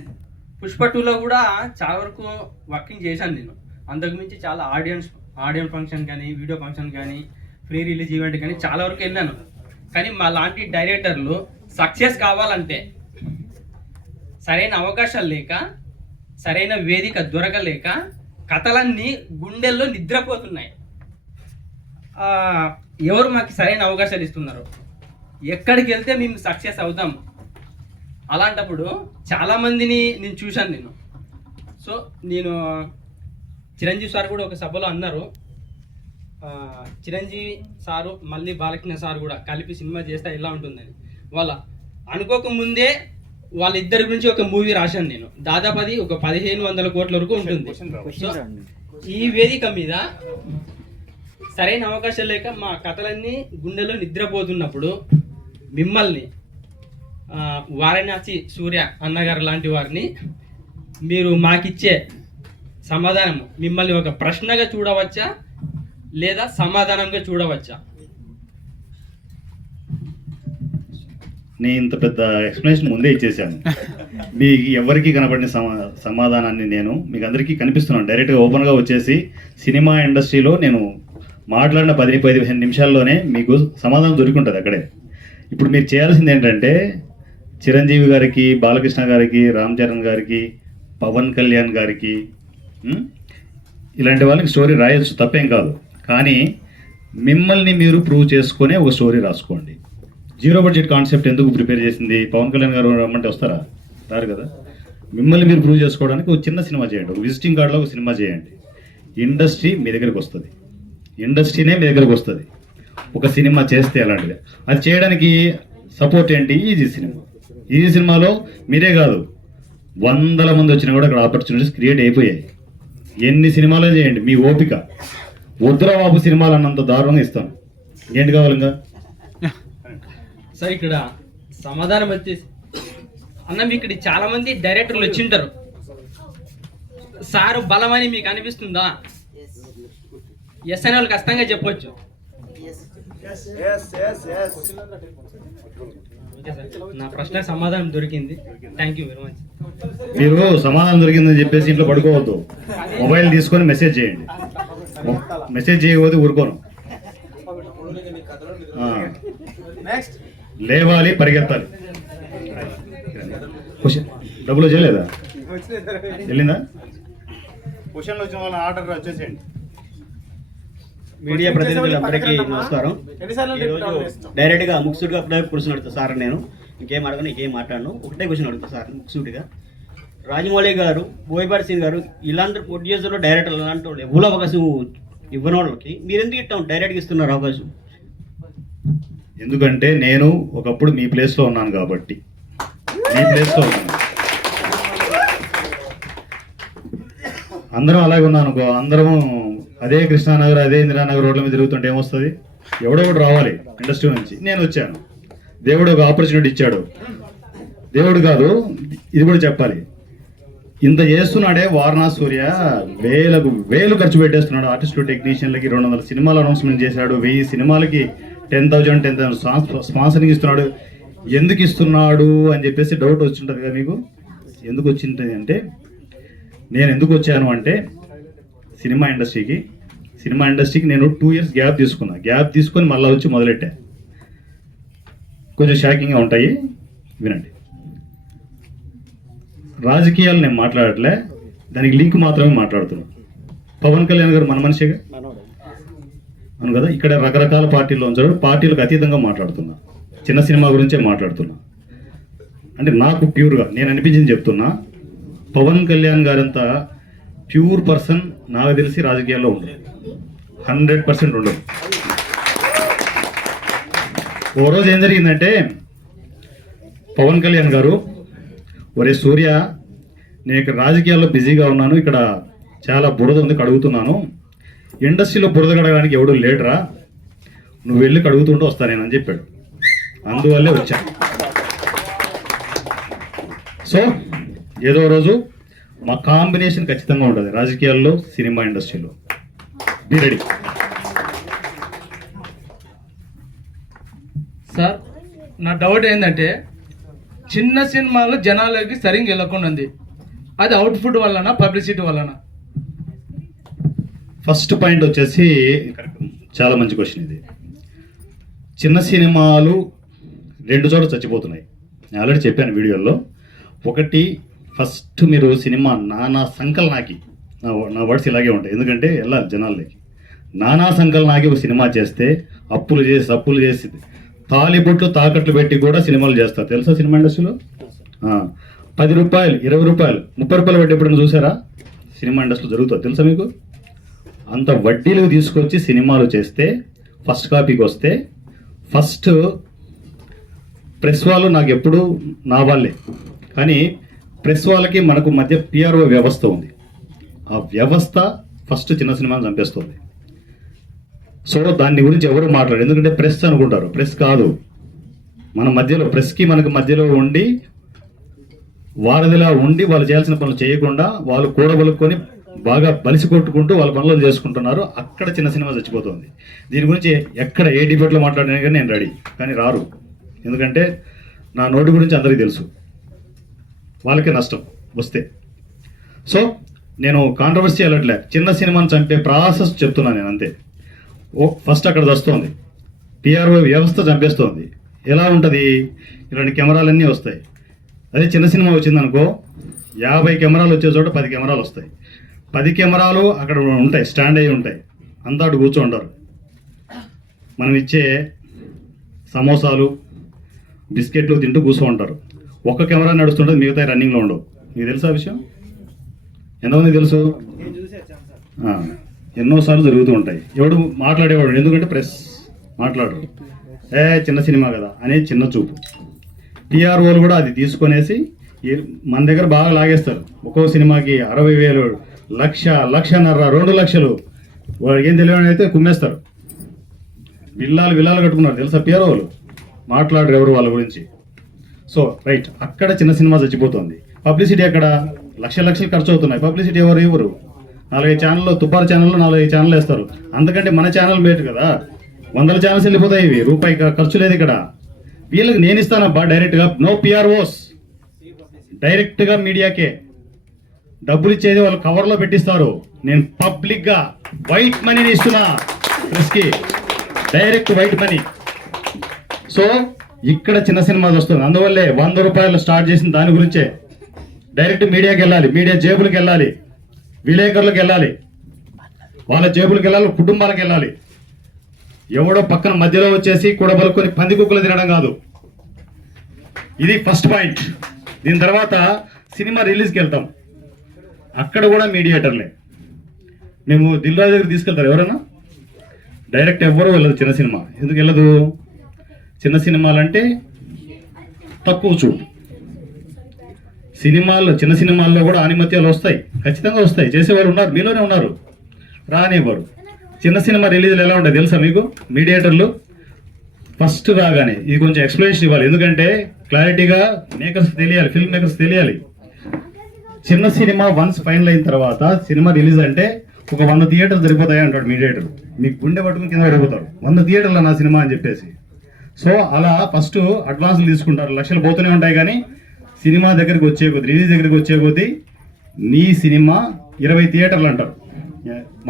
పుష్ప 2లో కూడా చాలా వరకు వర్కింగ్ చేశాను నేను. అంతకు మించి చాలా ఆడియో ఫంక్షన్ కానీ, వీడియో ఫంక్షన్ కానీ, ఫ్రీ రిలీజ్ ఈవెంట్ కానీ చాలా వరకు వెళ్ళాను. కానీ మా లాంటి డైరెక్టర్లు సక్సెస్ కావాలంటే సరైన అవకాశాలు లేక, సరైన వేదిక దొరకలేక కథలన్నీ గుండెల్లో నిద్రపోతున్నాయి. ఎవరు మాకు సరైన అవకాశాలు ఇస్తున్నారు? ఎక్కడికి వెళ్తే మేము సక్సెస్ అవుతాం? అలాంటప్పుడు చాలామందిని నేను చూశాను నేను. సో నేను చిరంజీవి సార్ కూడా ఒక సభలో అన్నారు, చిరంజీవి సారు మళ్ళీ బాలకృష్ణ సార్ కూడా కలిపి సినిమా చేస్తే ఎలా ఉంటుందని. వాళ్ళ అనుకోకముందే వాళ్ళిద్దరి గురించి ఒక మూవీ రాశాను నేను. దాదాపు అది ఒక 1500 కోట్ల వరకు ఉంటుంది. సో ఈ వేదిక మీద సరైన అవకాశం లేక మా కథలన్నీ గుండెలో నిద్రపోతున్నప్పుడు మిమ్మల్ని వారణాసి సూర్య అన్నగారు లాంటి వారిని మీరు మాకిచ్చే సమాధానం మిమ్మల్ని ఒక ప్రశ్నగా చూడవచ్చా లేదా సమాధానంగా చూడవచ్చా? నేను ఇంత పెద్ద ఎక్స్ప్లెనేషన్ ముందే ఇచ్చేసాను. మీకు ఎవరికి కనపడిన సమాధానాన్ని నేను మీకు అందరికీ కనిపిస్తున్నాను. డైరెక్ట్గా ఓపెన్గా వచ్చేసి సినిమా ఇండస్ట్రీలో నేను మాట్లాడిన 10-15 నిమిషాల్లోనే మీకు సమాధానం దొరికింటుంది అక్కడే. ఇప్పుడు మీరు చేయాల్సింది ఏంటంటే చిరంజీవి గారికి, బాలకృష్ణ గారికి, రామ్ చరణ్ గారికి, పవన్ కళ్యాణ్ గారికి, ఇలాంటి వాళ్ళకి స్టోరీ రాయొచ్చు, తప్పేం కాదు. కానీ మిమ్మల్ని మీరు ప్రూవ్ చేసుకునే ఒక స్టోరీ రాసుకోండి. 0 బడ్జెట్ కాన్సెప్ట్ ఎందుకు ప్రిపేర్ చేసింది? పవన్ కళ్యాణ్ గారు రమ్మంటే వస్తారా? రారు కదా. మిమ్మల్ని మీరు ప్రూవ్ చేసుకోవడానికి ఒక చిన్న సినిమా చేయండి, ఒక విజిటింగ్ కార్డులో ఒక సినిమా చేయండి. ఇండస్ట్రీ మీ దగ్గరికి వస్తుంది, ఇండస్ట్రీనే మీ దగ్గరకు వస్తుంది. ఒక సినిమా చేస్తే అలాంటిది. అది చేయడానికి సపోర్ట్ ఏంటి? Easy cinema. ఈజీ సినిమాలో మీరే కాదు 100 మంది వచ్చినా కూడా అక్కడ ఆపర్చునిటీస్ క్రియేట్ అయిపోయాయి. ఎన్ని సినిమాలు చేయండి, మీ ఓపిక. వద్దురా బాబు సినిమాలు అన్నంత దారుణంగా ఇస్తాం. ఏంటి కావాలి ఇంకా? సార్ ఇక్కడ సమాధానం వచ్చేసి అన్న, మీకు ఇక్కడ చాలా మంది డైరెక్టర్లు వచ్చింటారు. సారు బలమని మీకు అనిపిస్తుందా? ఎస్ అనే వాళ్ళు కష్టంగా చెప్పొచ్చు. ఓకే సార్, నా ప్రశ్నకు సమాధానం దొరికింది. Thank you very much. మీరు సమాధానం దొరికిందని చెప్పేసి ఇంట్లో పడుకోవద్దు, మొబైల్ తీసుకొని మెసేజ్ చేయండి. మెసేజ్ చేయకపోతే ఊరుకోను. లేవాలి, పరిగెత్తాలి. క్వశ్చన్ డబ్బులు చేయలేదా? వెళ్ళిందా? క్వశ్చన్లు వచ్చిన వాళ్ళ ఆర్డర్ వచ్చేసేయండి. మీడియా ప్రతినిధులందరికీ నమస్కారం. ఈరోజు డైరెక్ట్గా ముక్సూటిగా క్వశ్చన్ అడుగుతా సార్. నేను ఇంకేం అడగను, ఇంకేం మాట్లాడను, ఒకటే క్వశ్చన్ అడుగుతా సార్ ముక్సూటిగా. రాజమౌళి గారు, బోయపాటి సింగ్ గారు ఇలాంటి ప్రొడ్యూసర్లు, డైరెక్టర్లు అలాంటి వాళ్ళు ఎవరు అవకాశం ఇవ్వని వాళ్ళకి మీరు ఎందుకు ఇట్లా డైరెక్ట్గా ఇస్తున్నారు అవకాశం? ఎందుకంటే నేను ఒకప్పుడు మీ ప్లేస్లో ఉన్నాను కాబట్టి. మీ ప్లేస్లో ఉన్నాను, అందరం అలాగే ఉన్నాను అనుకో. అందరం అదే కృష్ణానగర్, అదే ఇందిరానగర్ రోడ్ల మీద తిరుగుతుంటే ఏమొస్తుంది? ఎవడో ఒకటి రావాలి ఇండస్ట్రీ నుంచి. నేను వచ్చాను, దేవుడు ఒక ఆపర్చునిటీ ఇచ్చాడు. దేవుడు కాదు, ఇది కూడా చెప్పాలి. ఇంత చేస్తున్నాడే వారణాసి సూర్య, వేలు ఖర్చు పెట్టేస్తున్నాడు. ఆర్టిస్టులు, టెక్నీషియన్లకి 200 సినిమాలు అనౌన్స్మెంట్ చేశాడు. 1000 సినిమాలకి 10,000 స్పాన్సరింగ్ ఇస్తున్నాడు. ఎందుకు ఇస్తున్నాడు అని చెప్పేసి డౌట్ వచ్చింటుంది కదా మీకు. ఎందుకు వచ్చింటుంది అంటే, నేను ఎందుకు వచ్చాను అంటే సినిమా ఇండస్ట్రీకి నేను 2 years గ్యాప్ తీసుకొని మళ్ళీ వచ్చి మొదలెట్టా. కొంచెం షాకింగ్గా ఉంటాయి, వినండి. రాజకీయాలు నేను మాట్లాడట్లే, దానికి లింక్ మాత్రమే మాట్లాడుతున్నాను. పవన్ కళ్యాణ్ గారు మన మనిషిగా అవును కదా. ఇక్కడ రకరకాల పార్టీల్లో ఉంచాడు, పార్టీలకు అతీతంగా మాట్లాడుతున్నా, చిన్న సినిమా గురించే మాట్లాడుతున్నా. అంటే నాకు ప్యూర్గా నేను అనిపించింది చెప్తున్నా. పవన్ కళ్యాణ్ గారంతా ప్యూర్ పర్సన్ నాకు తెలిసి రాజకీయాల్లో ఉండదు, 100% ఉండదు. ఓ రోజు ఏం జరిగిందంటే, పవన్ కళ్యాణ్ గారు, ఒరే సూర్య, నేను ఇక్కడ రాజకీయాల్లో బిజీగా ఉన్నాను, ఇక్కడ చాలా బురద ఉంది, కడుగుతున్నాను. ఇండస్ట్రీలో బురద కడగడానికి ఎవడు లేడరా, నువ్వు వెళ్ళి కడుగుతుంటూ వస్తా నేను అని చెప్పాడు. అందువల్లే వచ్చాను. సో ఏదో రోజు మా కాంబినేషన్ ఖచ్చితంగా ఉంటుంది రాజకీయాల్లో, సినిమా ఇండస్ట్రీలో. Be ready. సార్, నా డౌట్ ఏంటంటే, చిన్న సినిమాలు జనాలకి సరిగ్గా వెళ్ళకుండా ఉంది. అది అవుట్పుట్ వలన, పబ్లిసిటీ వలన? ఫస్ట్ పాయింట్ వచ్చేసి చాలా మంచి క్వశ్చన్ ఇది. చిన్న సినిమాలు 2 చోట్ల చచ్చిపోతున్నాయి. నేను ఆల్రెడీ చెప్పాను వీడియోలో. ఒకటి, ఫస్ట్ మీరు సినిమా నానా సంకలనాకి, నా వర్డ్స్ ఇలాగే ఉంటాయి ఎందుకంటే వెళ్ళాలి జనాల్లోకి. నానా సంకలనాకి ఒక సినిమా చేస్తే అప్పులు చేసి తాలిబొట్లు తాకట్లు పెట్టి కూడా సినిమాలు చేస్తారు, తెలుసా సినిమా ఇండస్ట్రీలో? 10 రూపాయలు, 20 రూపాయలు, 30 రూపాయలు పెట్టి ఎప్పుడైనా చూసారా? సినిమా ఇండస్ట్రీలో జరుగుతుంది, తెలుసా మీకు? అంత వడ్డీలు తీసుకొచ్చి సినిమాలు చేస్తే ఫస్ట్ కాపీకి వస్తే, ఫస్ట్ ప్రెస్ వాళ్ళు నాకు ఎప్పుడు నా వాళ్ళే, కానీ ప్రెస్ వాళ్ళకి మనకు మధ్య పిఆర్ఓ వ్యవస్థ ఉంది. ఆ వ్యవస్థ ఫస్ట్ చిన్న సినిమాని చంపేస్తుంది. సో దాని గురించి ఎవరు మాట్లాడరు, ఎందుకంటే ప్రెస్ అనుకుంటారు. ప్రెస్ కాదు, మన మధ్యలో, ప్రెస్కి మనకు మధ్యలో ఉండి వారధిలా ఉండి వాళ్ళు చేయాల్సిన పనులు చేయకుండా వాళ్ళు కూడబలుకొని బాగా బలిసి కొట్టుకుంటూ వాళ్ళ పనులు చేసుకుంటున్నారు. అక్కడ చిన్న సినిమా చచ్చిపోతుంది. దీని గురించి ఎక్కడ ఏ డిబేట్లో మాట్లాడినా కానీ నేను రెడీ, కానీ రారు. ఎందుకంటే నా నోటి గురించి అందరికీ తెలుసు, వాళ్ళకే నష్టం వస్తే. సో నేను కాంట్రవర్సీ వెళ్ళట్లే, చిన్న సినిమాని చంపే ప్రాసెస్ చెప్తున్నాను నేను, అంతే. ఫస్ట్ అక్కడ వస్తుంది, పిఆర్ఓ వ్యవస్థ చంపేస్తుంది. ఎలా ఉంటుంది? ఇలాంటి కెమెరాలన్నీ వస్తాయి. అదే చిన్న సినిమా వచ్చిందనుకో, 50 కెమెరాలు వచ్చే చోట 10 కెమెరాలు వస్తాయి. 10 కెమెరాలు అక్కడ ఉంటాయి, స్టాండ్ అయ్యి ఉంటాయి, అంతా అటు కూర్చోంటారు. మనం ఇచ్చే సమోసాలు, బిస్కెట్లు తింటూ కూర్చోంటారు. ఒక్క కెమెరా నడుస్తుంటుంది, మిగతా రన్నింగ్లో ఉండవు. మీకు తెలుసా విషయం? ఎంతమంది తెలుసు? ఎన్నోసార్లు జరుగుతూ ఉంటాయి. ఎవడు మాట్లాడేవాడు, ఎందుకంటే ప్రెస్ మాట్లాడరు. చిన్న సినిమా కదా అనేది చిన్న చూపు. పిఆర్ఓలు కూడా అది తీసుకొనేసి మన దగ్గర బాగా లాగేస్తారు. ఒక్కో సినిమాకి 60,000, 1,00,000, 1,50,000, 2 లక్షలు. వాడికి ఏం తెలియని అయితే కుమ్మేస్తారు. విల్లాలు కట్టుకున్నారు, తెలుసా? పిఆర్ఓలు మాట్లాడరు ఎవరు వాళ్ళ గురించి. సో రైట్, అక్కడ చిన్న సినిమా చచ్చిపోతుంది. పబ్లిసిటీ అక్కడ లక్షలు ఖర్చు అవుతున్నాయి. పబ్లిసిటీ ఎవరు? 4-5 ఛానల్లో, తుపారు ఛానల్లో 4-5 ఛానల్ వేస్తారు. అందుకంటే మన ఛానల్ బేట్ కదా. వందల ఛానల్స్ వెళ్ళిపోతాయి, ఇవి రూపాయి ఖర్చు లేదు ఇక్కడ. వీళ్ళకి నేను ఇస్తానబ్బా డైరెక్ట్గా, నో పిఆర్ఓస్, డైరెక్ట్గా మీడియాకే డబ్బులు ఇచ్చేది వాళ్ళు కవర్లో పెట్టిస్తారు. నేను పబ్లిక్గా వైట్ మనీని ఇస్తున్నా ప్రెస్కి, డైరెక్ట్ వైట్ మనీ. సో ఇక్కడ చిన్న సినిమా వస్తుంది, అందువల్లే 100 రూపాయలు స్టార్ట్ చేసిన దాని గురించే. డైరెక్ట్ మీడియాకి వెళ్ళాలి, మీడియా జేబులకు వెళ్ళాలి, విలేకరులకు వెళ్ళాలి, వాళ్ళ జేబులకు వెళ్ళాలి, కుటుంబాలకు వెళ్ళాలి. ఎవడో పక్కన మధ్యలో వచ్చేసి కూడబలుకొని పంది కుక్కలు తినడం కాదు. ఇది ఫస్ట్ పాయింట్. దీని తర్వాత సినిమా రిలీజ్కి వెళ్తాం, అక్కడ కూడా మీడియేటర్లే. మేము దిల్ రాజు దగ్గర తీసుకెళ్తారు ఎవరైనా, డైరెక్ట్ ఎవ్వరూ వెళ్ళదు చిన్న సినిమా. ఎందుకు వెళ్ళదు? చిన్న సినిమాలంటే తక్కువ చూడు. సినిమాల్లో, చిన్న సినిమాల్లో కూడా ఆనిమత్యాలు వస్తాయి, ఖచ్చితంగా వస్తాయి. చేసేవారు ఉన్నారు, మీలోనే ఉన్నారు, రానివ్వరు. చిన్న సినిమా రిలీజ్లు ఎలా ఉంటాయి తెలుసా మీకు? మీడియేటర్లు ఫస్ట్ రాగానే ఇది కొంచెం ఎక్స్ప్లెనేషన్ ఇవ్వాలి, ఎందుకంటే క్లారిటీగా మేకర్స్ తెలియాలి, ఫిల్మ్ మేకర్స్ తెలియాలి. చిన్న సినిమా వన్స్ ఫైనల్ అయిన తర్వాత సినిమా రిలీజ్ అంటే ఒక 100 థియేటర్లు సరిపోతాయి అంటాడు మీడియేటర్. మీకు గుండె పట్టుకుని కింద పడిపోతారు, 100 థియేటర్లు నా సినిమా అని చెప్పేసి. సో అలా ఫస్ట్ అడ్వాన్స్లు తీసుకుంటారు, లక్షలు పోతూనే ఉంటాయి. కానీ సినిమా దగ్గరికి వచ్చే కొద్దీ, రిలీజ్ దగ్గరికి వచ్చే కొద్దీ నీ సినిమా 20 థియేటర్లు అంటారు,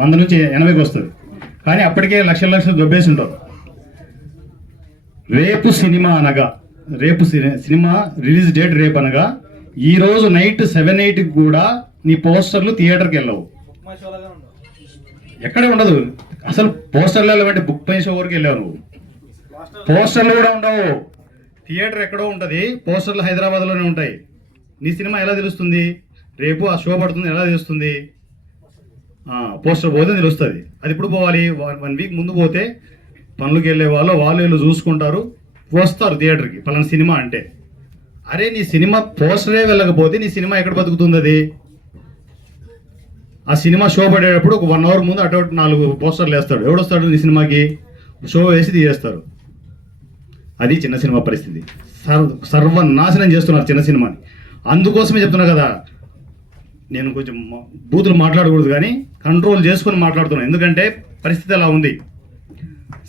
100 నుంచి 80కి వస్తుంది. కానీ అప్పటికే లక్షలు దొబ్బేసి ఉంటారు. రేపు సినిమా అనగా, రేపు సినిమా రిలీజ్ డేట్ రేపు అనగా, ఈరోజు నైట్ 7-8కి కూడా నీ పోస్టర్లు థియేటర్కి వెళ్ళవు, ఎక్కడ ఉండదు అసలు. పోస్టర్లు వెళ్ళమంటే బుక్ పై షో వరకు వెళ్ళావు నువ్వు, పోస్టర్లు కూడా ఉండవు. థియేటర్ ఎక్కడో ఉంటుంది, పోస్టర్లు హైదరాబాద్లోనే ఉంటాయి. నీ సినిమా ఎలా తెలుస్తుంది? రేపు ఆ షో పడుతుంది ఎలా తెలుస్తుంది? పోస్టర్ పోతే తెలుస్తుంది. అది ఇప్పుడు పోవాలి, 1 వీక్ ముందు పోతే పనులకు వెళ్ళే వాళ్ళు వీళ్ళు చూసుకుంటారు, వస్తారు థియేటర్కి పలానా సినిమా అంటే. అరే నీ సినిమా పోస్టరే వెళ్ళకపోతే నీ సినిమా ఎక్కడ బతుకుతుంది? అది ఆ సినిమా షో పడేటప్పుడు ఒక 1 అవర్ ముందు అటు 4 పోస్టర్లు వేస్తాడు, ఎవడొస్తాడు నీ సినిమాకి? షో వేసి తీసేస్తారు. అది చిన్న సినిమా పరిస్థితి. సర్వనాశనం చేస్తున్నారు చిన్న సినిమాని. అందుకోసమే చెప్తున్నా కదా, నేను కొంచెం బూతులు మాట్లాడకూడదు కానీ కంట్రోల్ చేసుకొని మాట్లాడుతున్నాను, ఎందుకంటే పరిస్థితి అలా ఉంది.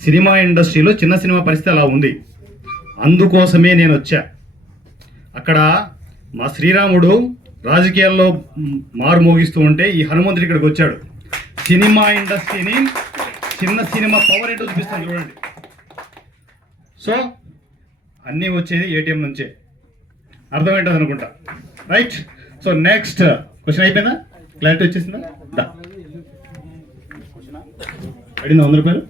సినిమా ఇండస్ట్రీలో చిన్న సినిమా పరిస్థితి అలా ఉంది. అందుకోసమే నేను వచ్చా. అక్కడ మా శ్రీరాముడు రాజకీయాల్లో మారు మోగిస్తూ ఉంటే ఈ హనుమంతుడు ఇక్కడికి వచ్చాడు. సినిమా ఇండస్ట్రీని, చిన్న సినిమా పవర్ ఏంటో చూపిస్తాను చూడండి. సో అన్నీ వచ్చేది ఏటీఎం నుంచే, అర్థమేంటది అనుకుంటా, రైట్? సో నెక్స్ట్ క్వశ్చన్ అయిపోయిందా? క్లారిటీ వచ్చేసిందా? అడిగిందా 100 రూపాయలు?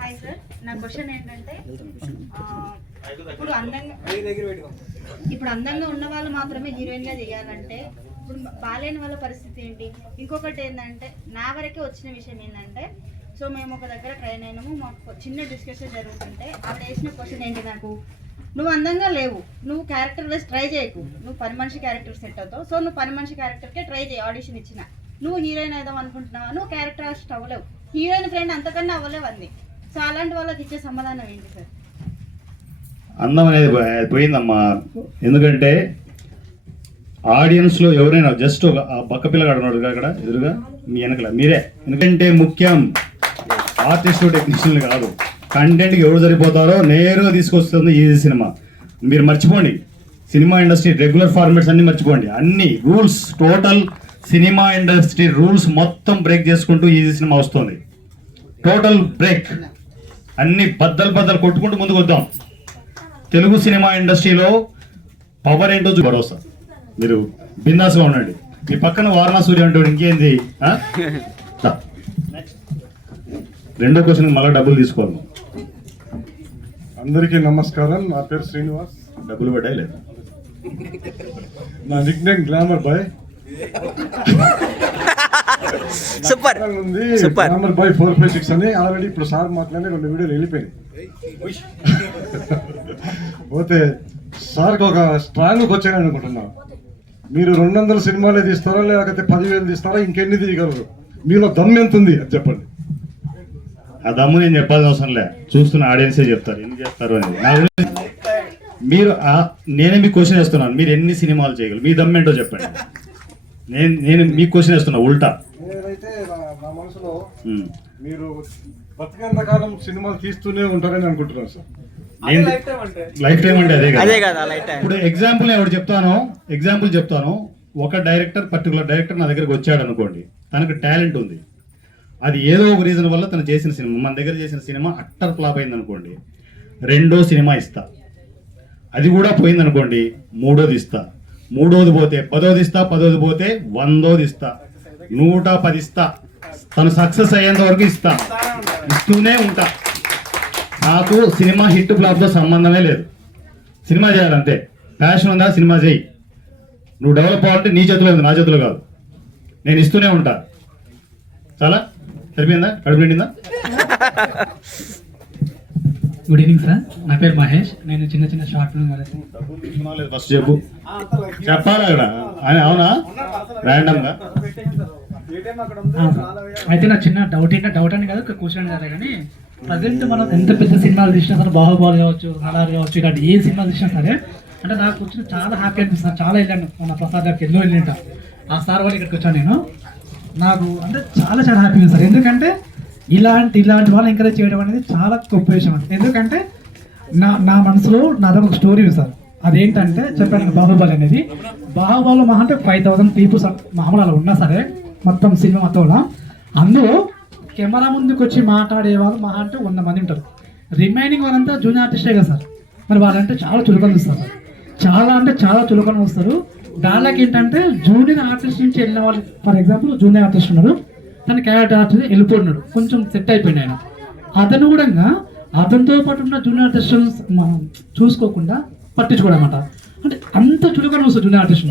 హాయ్ సార్, నా క్వశ్చన్ ఏంటంటే, ఇప్పుడు అందంగా ఉన్న వాళ్ళు మాత్రమే హీరోయిన్గా చేయాలంటే ఇప్పుడు బాలేని వాళ్ళ పరిస్థితి ఏంటి? ఇంకొకటి ఏంటంటే, నా వరకే వచ్చిన విషయం ఏంటంటే, సో మేము ఒక దగ్గర ట్రైన్ అయినాము, మాకు చిన్న డిస్కషన్ జరుగుతుంటే ఆవిడ వేసిన క్వశ్చన్ ఏంటి నాకు, నువ్వు అందంగా లేవు, నువ్వు క్యారెక్టర్ వైజ్ ట్రై చేయకు, నువ్వు పని మనిషి క్యారెక్టర్ సెట్ అవుతావు, సో నువ్వు పని మనిషి క్యారెక్టర్కే ట్రై చేయి, ఆడిషన్ ఇచ్చిన. నువ్వు హీరోయిన్ అవుదాం అనుకుంటున్నావా, నువ్వు క్యారెక్టర్ ఆర్టిస్ట్ అవ్వలేవు, హీరోయిన్ ఫ్రెండ్ అంతకన్నా అవ్వలేవు అంది. సో అలాంటి వాళ్ళకి ఇచ్చే సమాధానం ఏంటి సార్? అందం అనేది పోయిందమ్మా. ఎందుకంటే ఆడియన్స్లో ఎవరైనా జస్ట్ ఒక బక్కపిల్లగాడు ఉన్నాడు అక్కడ ఎదురుగా మీ వెనకల మీరే. ఎందుకంటే ముఖ్యం ఆర్టిస్టు టెక్నీషియన్లు కాదు, కంటెంట్కి ఎవరు సరిపోతారో నేరుగా తీసుకొస్తుంది ఈ సినిమా. మీరు మర్చిపోండి, సినిమా ఇండస్ట్రీ రెగ్యులర్ ఫార్మాట్స్ అన్ని మర్చిపోండి, అన్ని rules, total cinema industry rules మొత్తం బ్రేక్ చేసుకుంటూ ఈ సినిమా వస్తుంది. టోటల్ బ్రేక్, అన్ని బద్దలు కొట్టుకుంటూ ముందుకు వద్దాం. తెలుగు సినిమా ఇండస్ట్రీలో పవర్ ఏంటో భరోసా. మీరు బిందాస్గా ఉండండి. మీ పక్కన వారణా సూర్య అంటాడు, ఇంకేంది? రెండో క్వశ్చన్ మళ్ళీ డబ్బులు తీసుకోవాలి. అందరికీ నమస్కారం, నా పేరు శ్రీనివాస్. డబ్బులు పడ్డాయి లేదా? నా Nick name glamour boy. Super ఉంది గ్లామర్ బాయ్ 456 అని. ఆల్రెడీ ఇప్పుడు సార్ మాట్లాడి 2 వీడియోలు వెళ్ళిపోయినాయి. పోతే సార్కి ఒక స్ట్రాంగ్ వచ్చాను అనుకుంటున్నా. మీరు 200 సినిమాలే తీస్తారా, లేకపోతే 10,000 తీస్తారా, ఇంకెన్ని తీయగలరు? మీలో దమ్ ఎంత ఉంది అది చెప్పండి. ఆ దమ్ము నేను చెప్పాల్సిన అవసరం లే, చూస్తున్న ఆడియన్సే చెప్తారు ఎన్ని చేస్తారు అనేది. నా గురించి మీరు నేనే మీకు క్వశ్చన్ వేస్తున్నాను, మీరు ఎన్ని సినిమాలు చేయగలరు, మీ దమ్ ఏంటో చెప్పండి. నేను మీకు క్వశ్చన్ వేస్తున్నా ఉల్టా. నేనైతే నా మనసులో మీరు బతికేంత కాలం సినిమాలు తీస్తూనే ఉంటారని అనుకుంటున్నాను సార్. లైఫ్ టైం అంటే అదే కదా లైఫ్ టైం. ఇప్పుడు ఎగ్జాంపుల్ చెప్తాను. ఒక పర్టికులర్ డైరెక్టర్ నా దగ్గరకు వచ్చాడు అనుకోండి, తనకు టాలెంట్ ఉంది, అది ఏదో ఒక రీజన్ వల్ల తను చేసిన సినిమా, మన దగ్గర చేసిన సినిమా అట్టర్ ఫ్లాప్ అయింది అనుకోండి, 2వ సినిమా ఇస్తా. అది కూడా పోయింది అనుకోండి, 3వది ఇస్తా. 3వది పోతే 10వది ఇస్తా. 10వది పోతే 100వది ఇస్తా. 110 ఇస్తా. తను సక్సెస్ అయ్యేంత వరకు ఇస్తూనే ఉంటా. నాకు సినిమా హిట్ ఫ్లాప్తో సంబంధమే లేదు. సినిమా చేయాలంతే. ప్యాషన్ ఉందా, సినిమా చేయి. నువ్వు డెవలప్ అవ్వాలంటే నీ చేతిలో ఉంది, నా చేతిలో కాదు. నేను ఇస్తూనే ఉంటా. చాలా సరిపోయిందా? కడుపు నిండిందా? గుడ్ ఈవినింగ్ సార్, నా పేరు మహేష్. నేను చిన్న షార్ట్ ఫిల్మ్ ఫస్ట్ చెప్పు, చెప్పాలి అక్కడ. అవునా, ర్యాండమ్గా. అయితే నా చిన్న డౌట్ అని కాదు, క్వశ్చన్ కాదు. కానీ ప్రజెంట్ మనం ఎంత పెద్ద సినిమాలు తీసినా సరే, బాహుబలి కావచ్చు, నలార్ కావచ్చు, ఇలాంటి ఏ సినిమాలు తీసినా సరే, అంటే నాకు వచ్చిన చాలా హ్యాపీ అనిపిస్తుంది. చాలా వెళ్ళాను మన ప్రసాద్ గారికి, ఎన్నో వెళ్ళింట. ఆ సార్ వాళ్ళు ఇక్కడికి వచ్చాను నేను. నాకు అంటే చాలా హ్యాపీగా ఉంది సార్. ఎందుకంటే ఇలాంటి వాళ్ళని ఎంకరేజ్ చేయడం అనేది చాలా గొప్ప విషయం. ఎందుకంటే నా మనసులో నాదొక ఒక స్టోరీ ఉంది సార్. అదేంటంటే చెప్పాను, బాహుబలి అనేది. బాహుబలి మహా అంటే 5000 పీపుల్స్ మామూలు అలా ఉన్నా సరే, మొత్తం సినిమా మొత్తంలో అందులో కెమెరా ముందుకు వచ్చి మాట్లాడే వాళ్ళు మహా అంటే 100 మంది ఉంటారు. రిమైనింగ్ వాళ్ళంతా జూనియర్ ఆర్టిస్టే కదా సార్. మరి వాళ్ళంటే చాలా చులకన వస్తారు సార్. చాలా చులకన వస్తారు. దానికి ఏంటంటే జూనియర్ ఆర్టిస్ట్ నుంచి వెళ్ళిన వాళ్ళు, ఫర్ ఎగ్జాంపుల్ జూనియర్ ఆర్టిస్ట్ ఉన్నారు, తన క్యారెక్టర్ ఆర్టిస్ట్ వెళ్ళిపోతున్నాడు, కొంచెం సెట్ అయిపోయింది ఆయన. అతను కూడా అతనితో పాటు ఉన్న జూనియర్ ఆర్టిస్ట్ చూసుకోకుండా పట్టించుకోవడం అన్నమాట. అంటే అంత చులకన వస్తుంది జూనియర్ ఆర్టిస్ట్.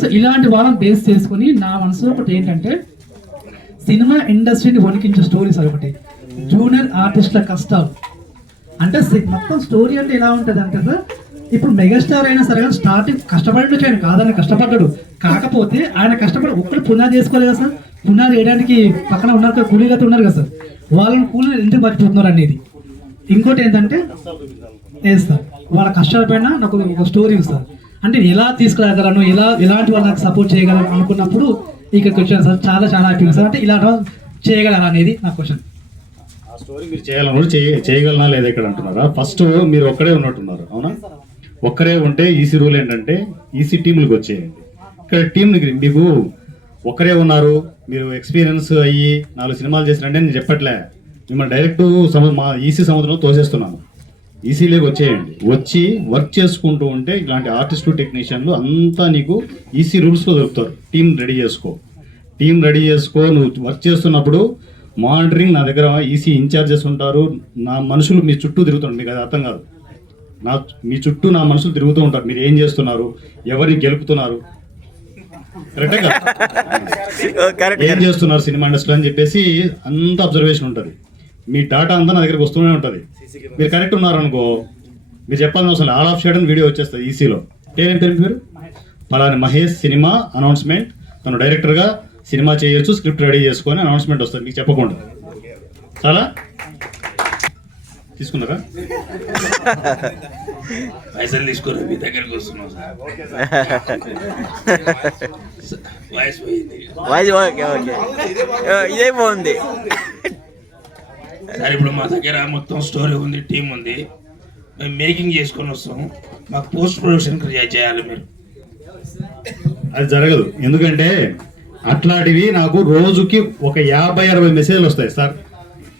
సో ఇలాంటి వాళ్ళని బేస్ చేసుకొని నా మనసులో ఒకటి ఏంటంటే, సినిమా ఇండస్ట్రీని వణికించే స్టోరీస్ ఒకటి జూనియర్ ఆర్టిస్ట్ల కష్టాలు. అంటే మొత్తం స్టోరీ అంటే ఎలా ఉంటుంది అంటే సార్, ఇప్పుడు మెగాస్టార్ అయినా సరే స్టార్టింగ్ కష్టపడి ఆయన కాదని కష్టపడ్డాడు. కాకపోతే ఆయన కష్టపడి ఒక్కరు పునాది చేసుకోవాలి కదా సార్. పునాది వేయడానికి పక్కన ఉన్నారు కదా, కూలీలతో ఉన్నారు కదా సార్. వాళ్ళని కూలీలు ఎందుకు మర్చిపోతున్నారు అనేది. ఇంకోటి ఏంటంటే సార్, వాళ్ళ కష్టాల పైన నాకు ఒక స్టోరీ ఉంది సార్. అంటే ఎలా తీసుకురాగలను, ఎలాంటి వాళ్ళకి సపోర్ట్ చేయగలను అనుకున్నప్పుడు ఇక్కడికి వచ్చాను సార్. చాలా హ్యాపీగా సార్. అంటే ఇలాంటి వాళ్ళు చేయగలరా అనేది నా క్వశ్చన్. ఆ స్టోరీ మీరు చేయగలనా లేదా ఇక్కడ అంటున్నారా? ఫస్ట్ మీరు ఒక్కడే ఉన్నట్టున్నారు, అవునా? ఒక్కరే ఉంటే ఈసీ రూల్ ఏంటంటే ఈసీ టీంలకు వచ్చేయండి. ఇక్కడ టీం మీకు ఒక్కరే ఉన్నారు, మీరు ఎక్స్పీరియన్స్ అయ్యి 4 సినిమాలు చేసినంటే నేను చెప్పట్లే, మిమ్మల్ని డైరెక్ట్ మా ఈసీ సముద్రంలో తోసేస్తున్నాను. ఈసీలోకి వచ్చేయండి. వచ్చి వర్క్ చేసుకుంటూ ఉంటే ఇలాంటి ఆర్టిస్టు, టెక్నీషియన్లు అంతా నీకు ఈసీ రూల్స్లో దొరుకుతారు. టీం రెడీ చేసుకో. నువ్వు వర్క్ చేస్తున్నప్పుడు మానిటరింగ్ నా దగ్గర ఈసీ ఇన్ఛార్జెస్ ఉంటారు. నా మనుషులు మీ చుట్టూ తిరుగుతుంటారు. మీకు అది అర్థం కాదు. మీ చుట్టూ నా మనుషులు తిరుగుతూ ఉంటారు. మీరు ఏం చేస్తున్నారు, ఎవరిని గెలుపుతున్నారు, ఏం చేస్తున్నారు సినిమా ఇండస్ట్రీ అని చెప్పేసి అంత అబ్జర్వేషన్ ఉంటుంది. మీ డాటా అంతా నా దగ్గరకు వస్తూనే ఉంటుంది. మీరు కరెక్ట్ ఉన్నారనుకో, మీరు చెప్పాల్సిన అవసరం ఆల్ ఆఫ్ షెడన్ వీడియో వచ్చేస్తుంది ఈసీలో. ఏం పేరు మీరు? పలాని మహేష్ సినిమా అనౌన్స్మెంట్, తను డైరెక్టర్గా సినిమా చేయొచ్చు, స్క్రిప్ట్ రెడీ చేసుకొని అనౌన్స్మెంట్ వస్తుంది మీకు చెప్పకుండా. చాలా తీసుకున్నారా? పైసలు తీసుకురా, మీ దగ్గరకు వస్తున్నాం సార్. ఇదే బాగుంది సార్. ఇప్పుడు మా దగ్గర మొత్తం స్టోరీ ఉంది, టీం ఉంది, మేము మేకింగ్ చేసుకొని వస్తాం. మాకు పోస్ట్ ప్రొడక్షన్ క్రియేట్ చేయాలి మీరు. అది జరగదు. ఎందుకంటే అట్లాంటివి నాకు రోజుకి ఒక 50-60 మెసేజ్లు వస్తాయి. సార్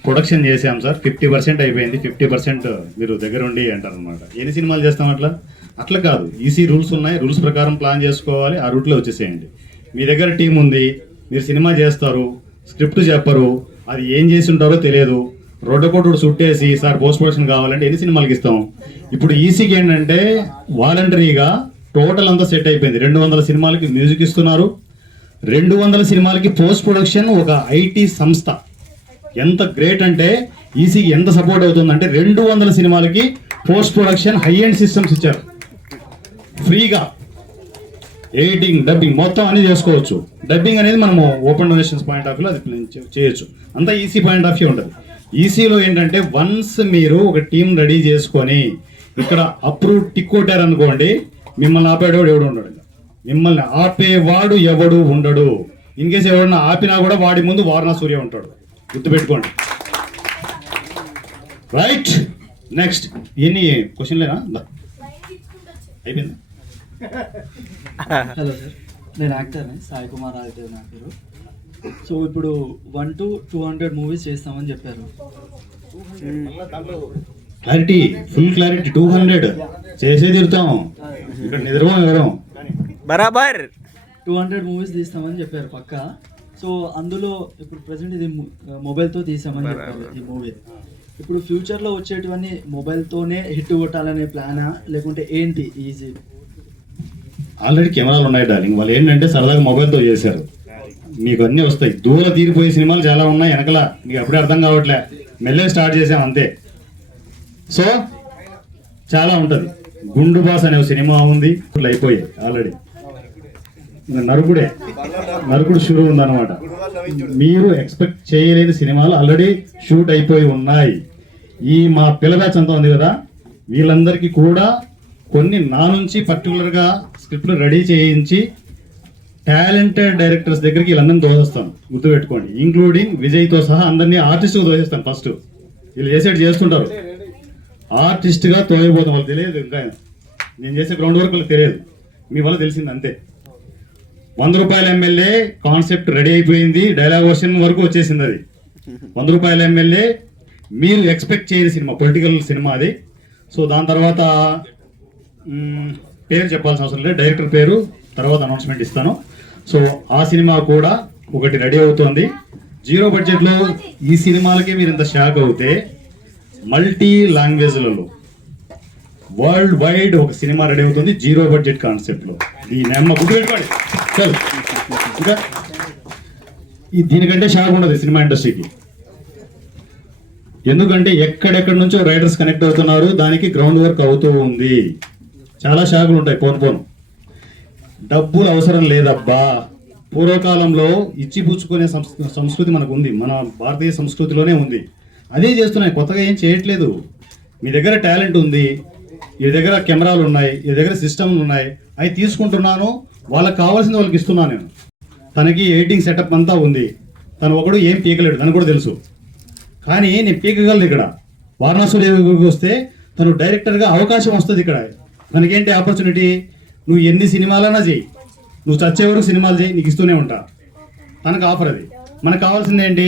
ప్రొడక్షన్ చేసాం సార్, 50% అయిపోయింది, 50% మీరు దగ్గర ఉండి అంటారు అనమాట. ఎన్ని సినిమాలు చేస్తాం అట్లా కాదు. ఈసీ రూల్స్ ఉన్నాయి, రూల్స్ ప్రకారం ప్లాన్ చేసుకోవాలి, ఆ రూట్లో వచ్చేసేయండి. మీ దగ్గర టీం ఉంది, మీరు సినిమా చేస్తారు, స్క్రిప్ట్ చెప్పరు, అది ఏం చేసి ఉంటారో తెలియదు, రోడ్డు చుట్టేసి సార్ పోస్ట్ ప్రొడక్షన్ కావాలంటే ఎన్ని సినిమాలకి ఇస్తాం. ఇప్పుడు ఈసీకి ఏంటంటే వాలంటరీగా టోటల్ అంతా సెట్ అయిపోయింది. 200 సినిమాలకి మ్యూజిక్ ఇస్తున్నారు, 200 సినిమాలకి పోస్ట్ ప్రొడక్షన్ ఒక ఐటీ సంస్థ. ఎంత గ్రేట్ అంటే ఈసీకి ఎంత సపోర్ట్ అవుతుందంటే 200 సినిమాలకి post production high end systems ఇచ్చారు ఫ్రీగా. ఎడిటింగ్, డబ్బింగ్ మొత్తం అన్ని చేసుకోవచ్చు. డబ్బింగ్ అనేది మనము ఓపెన్ డొనేషన్స్ పాయింట్ ఆఫ్ వ్యూలో అది చేయొచ్చు. అంతా ఈసీ పాయింట్ ఆఫ్ వ్యూ ఉంటుంది. ఈసీలో ఏంటంటే వన్స్ మీరు ఒక టీం రెడీ చేసుకొని ఇక్కడ అప్రూవ్ టిక్ కొట్టారనుకోండి, మిమ్మల్ని ఆపేవాడు ఎవడు ఉండడు. మిమ్మల్ని ఆపేవాడు ఎవడు ఉండడు. ఇన్ కేసు ఎవడన్నా ఆపినా కూడా వాడి ముందు వారణా సూర్య ఉంటాడు. గుర్తుపెట్టుకోండి. రైట్ నెక్స్ట్ ఎన్ని క్వశ్చన్లేనా అయిపోయింది. హలో సార్, నేను యాక్టర్ని, సాయి కుమార్ ఆదిత్య నా పేరు. సో ఇప్పుడు 1 to 200 మూవీస్ చేస్తామని చెప్పారు. Clarity, full clarity. 200 చేసే తీరుతాం, ఇక్కడ నిద్రమో ఎవరం బరాబర్ 200 మూవీస్ తీస్తామని చెప్పారు పక్క. సో అందులో ఇప్పుడు ప్రజెంట్ ఇది మొబైల్తో తీసామని చెప్పారు ఈ మూవీ. ఇప్పుడు ఫ్యూచర్లో వచ్చేటివన్నీ మొబైల్తోనే హిట్ కొట్టాలనే ప్లానా, లేకుంటే ఏంటి? ఈజీ ఆల్రెడీ కెమెరాలు ఉన్నాయి డార్లింగ్. వాళ్ళు ఏంటంటే సరదాగా మొబైల్తో చేశారు. మీకు అన్నీ వస్తాయి. దూర తీరిపోయే సినిమాలు చాలా ఉన్నాయి వెనకల, మీకు అప్పుడే అర్థం కావట్లే. మెల్లగా స్టార్ట్ చేసాం అంతే. సో చాలా ఉంటుంది. గుండు బాస్ అనే సినిమా ఉంది, అయిపోయాయి ఆల్రెడీ. నరుకుడు షురు ఉందన్నమాట. మీరు ఎక్స్పెక్ట్ చేయలేని సినిమాలు ఆల్రెడీ షూట్ అయిపోయి ఉన్నాయి. ఈ మా పిల్ల బ్యాచ్ అంతా ఉంది కదా, వీళ్ళందరికీ కూడా కొన్ని నా నుంచి పర్టికులర్గా స్క్రిప్ట్లు రెడీ చేయించి టాలెంటెడ్ డైరెక్టర్స్ దగ్గరికి వీళ్ళందరినీ దోసేస్తాను, గుర్తుపెట్టుకోండి. ఇంక్లూడింగ్ విజయ్తో సహా అందరినీ ఆర్టిస్ట్గా దోసేస్తాను. ఫస్ట్ వీళ్ళు చేసేటి చేస్తుంటారు, ఆర్టిస్ట్గా తోయబోతాం. వాళ్ళు తెలియదు, ఇంకా నేను చేసే గ్రౌండ్ వర్క్ వాళ్ళకి తెలియదు, మీ వల్ల తెలిసింది అంతే. 100 రూపాయల ఎమ్మెల్యే కాన్సెప్ట్ రెడీ అయిపోయింది, డైలాగ్ వర్షన్ వరకు వచ్చేసింది. అది 100 రూపాయల ఎమ్మెల్యే మీరు ఎక్స్పెక్ట్ చేయని సినిమా, పొలిటికల్ సినిమా అది. సో దాని తర్వాత పేరు చెప్పాల్సిన అవసరం లేదు, డైరెక్టర్ పేరు తర్వాత అనౌన్స్మెంట్ ఇస్తాను. సో ఆ సినిమా కూడా ఒకటి రెడీ అవుతోంది. 0 బడ్జెట్లో ఈ సినిమాలకి మీరు ఇంత షాక్ అవుతే, మల్టీ లాంగ్వేజ్లలో వరల్డ్ వైడ్ ఒక సినిమా రెడీ అవుతుంది 0 బడ్జెట్ కాన్సెప్ట్లో. దీని అమ్మ గుర్తుపెట్టుకోండి. చల్ ఇంకా దీనికంటే షాక్ ఉండదు సినిమా ఇండస్ట్రీకి. ఎందుకంటే ఎక్కడెక్కడి నుంచో రైడర్స్ కనెక్ట్ అవుతున్నారు, దానికి గ్రౌండ్ వర్క్ అవుతూ ఉంది. చాలా షాకులు ఉంటాయి. పోను డబ్బులు అవసరం లేదబ్బా. పూర్వకాలంలో ఇచ్చి పుచ్చుకునే సంస్కృతి మనకు ఉంది, మన భారతీయ సంస్కృతిలోనే ఉంది. అదే చేస్తున్నాయి, కొత్తగా ఏం చేయట్లేదు. మీ దగ్గర టాలెంట్ ఉంది, ఈ దగ్గర కెమెరాలు ఉన్నాయి, ఈ దగ్గర సిస్టమ్లు ఉన్నాయి, అవి తీసుకుంటున్నాను, వాళ్ళకి కావాల్సింది వాళ్ళకి ఇస్తున్నాను నేను. తనకి ఎడిటింగ్ సెటప్ అంతా ఉంది, తను ఒకడు ఏం పీకలేడు, తనకు కూడా తెలుసు. కానీ నేను పీకగలను. ఇక్కడ వారణాసుడికి వస్తే తను డైరెక్టర్గా అవకాశం వస్తుంది. ఇక్కడ తనకేంటి ఆపర్చునిటీ, నువ్వు ఎన్ని సినిమాలైనా చేయి, నువ్వు చచ్చే వరకు సినిమాలు చేయి, నీకు ఇస్తూనే ఉంటా. తనకు ఆఫర్ అది. మనకు కావాల్సింది ఏంటి,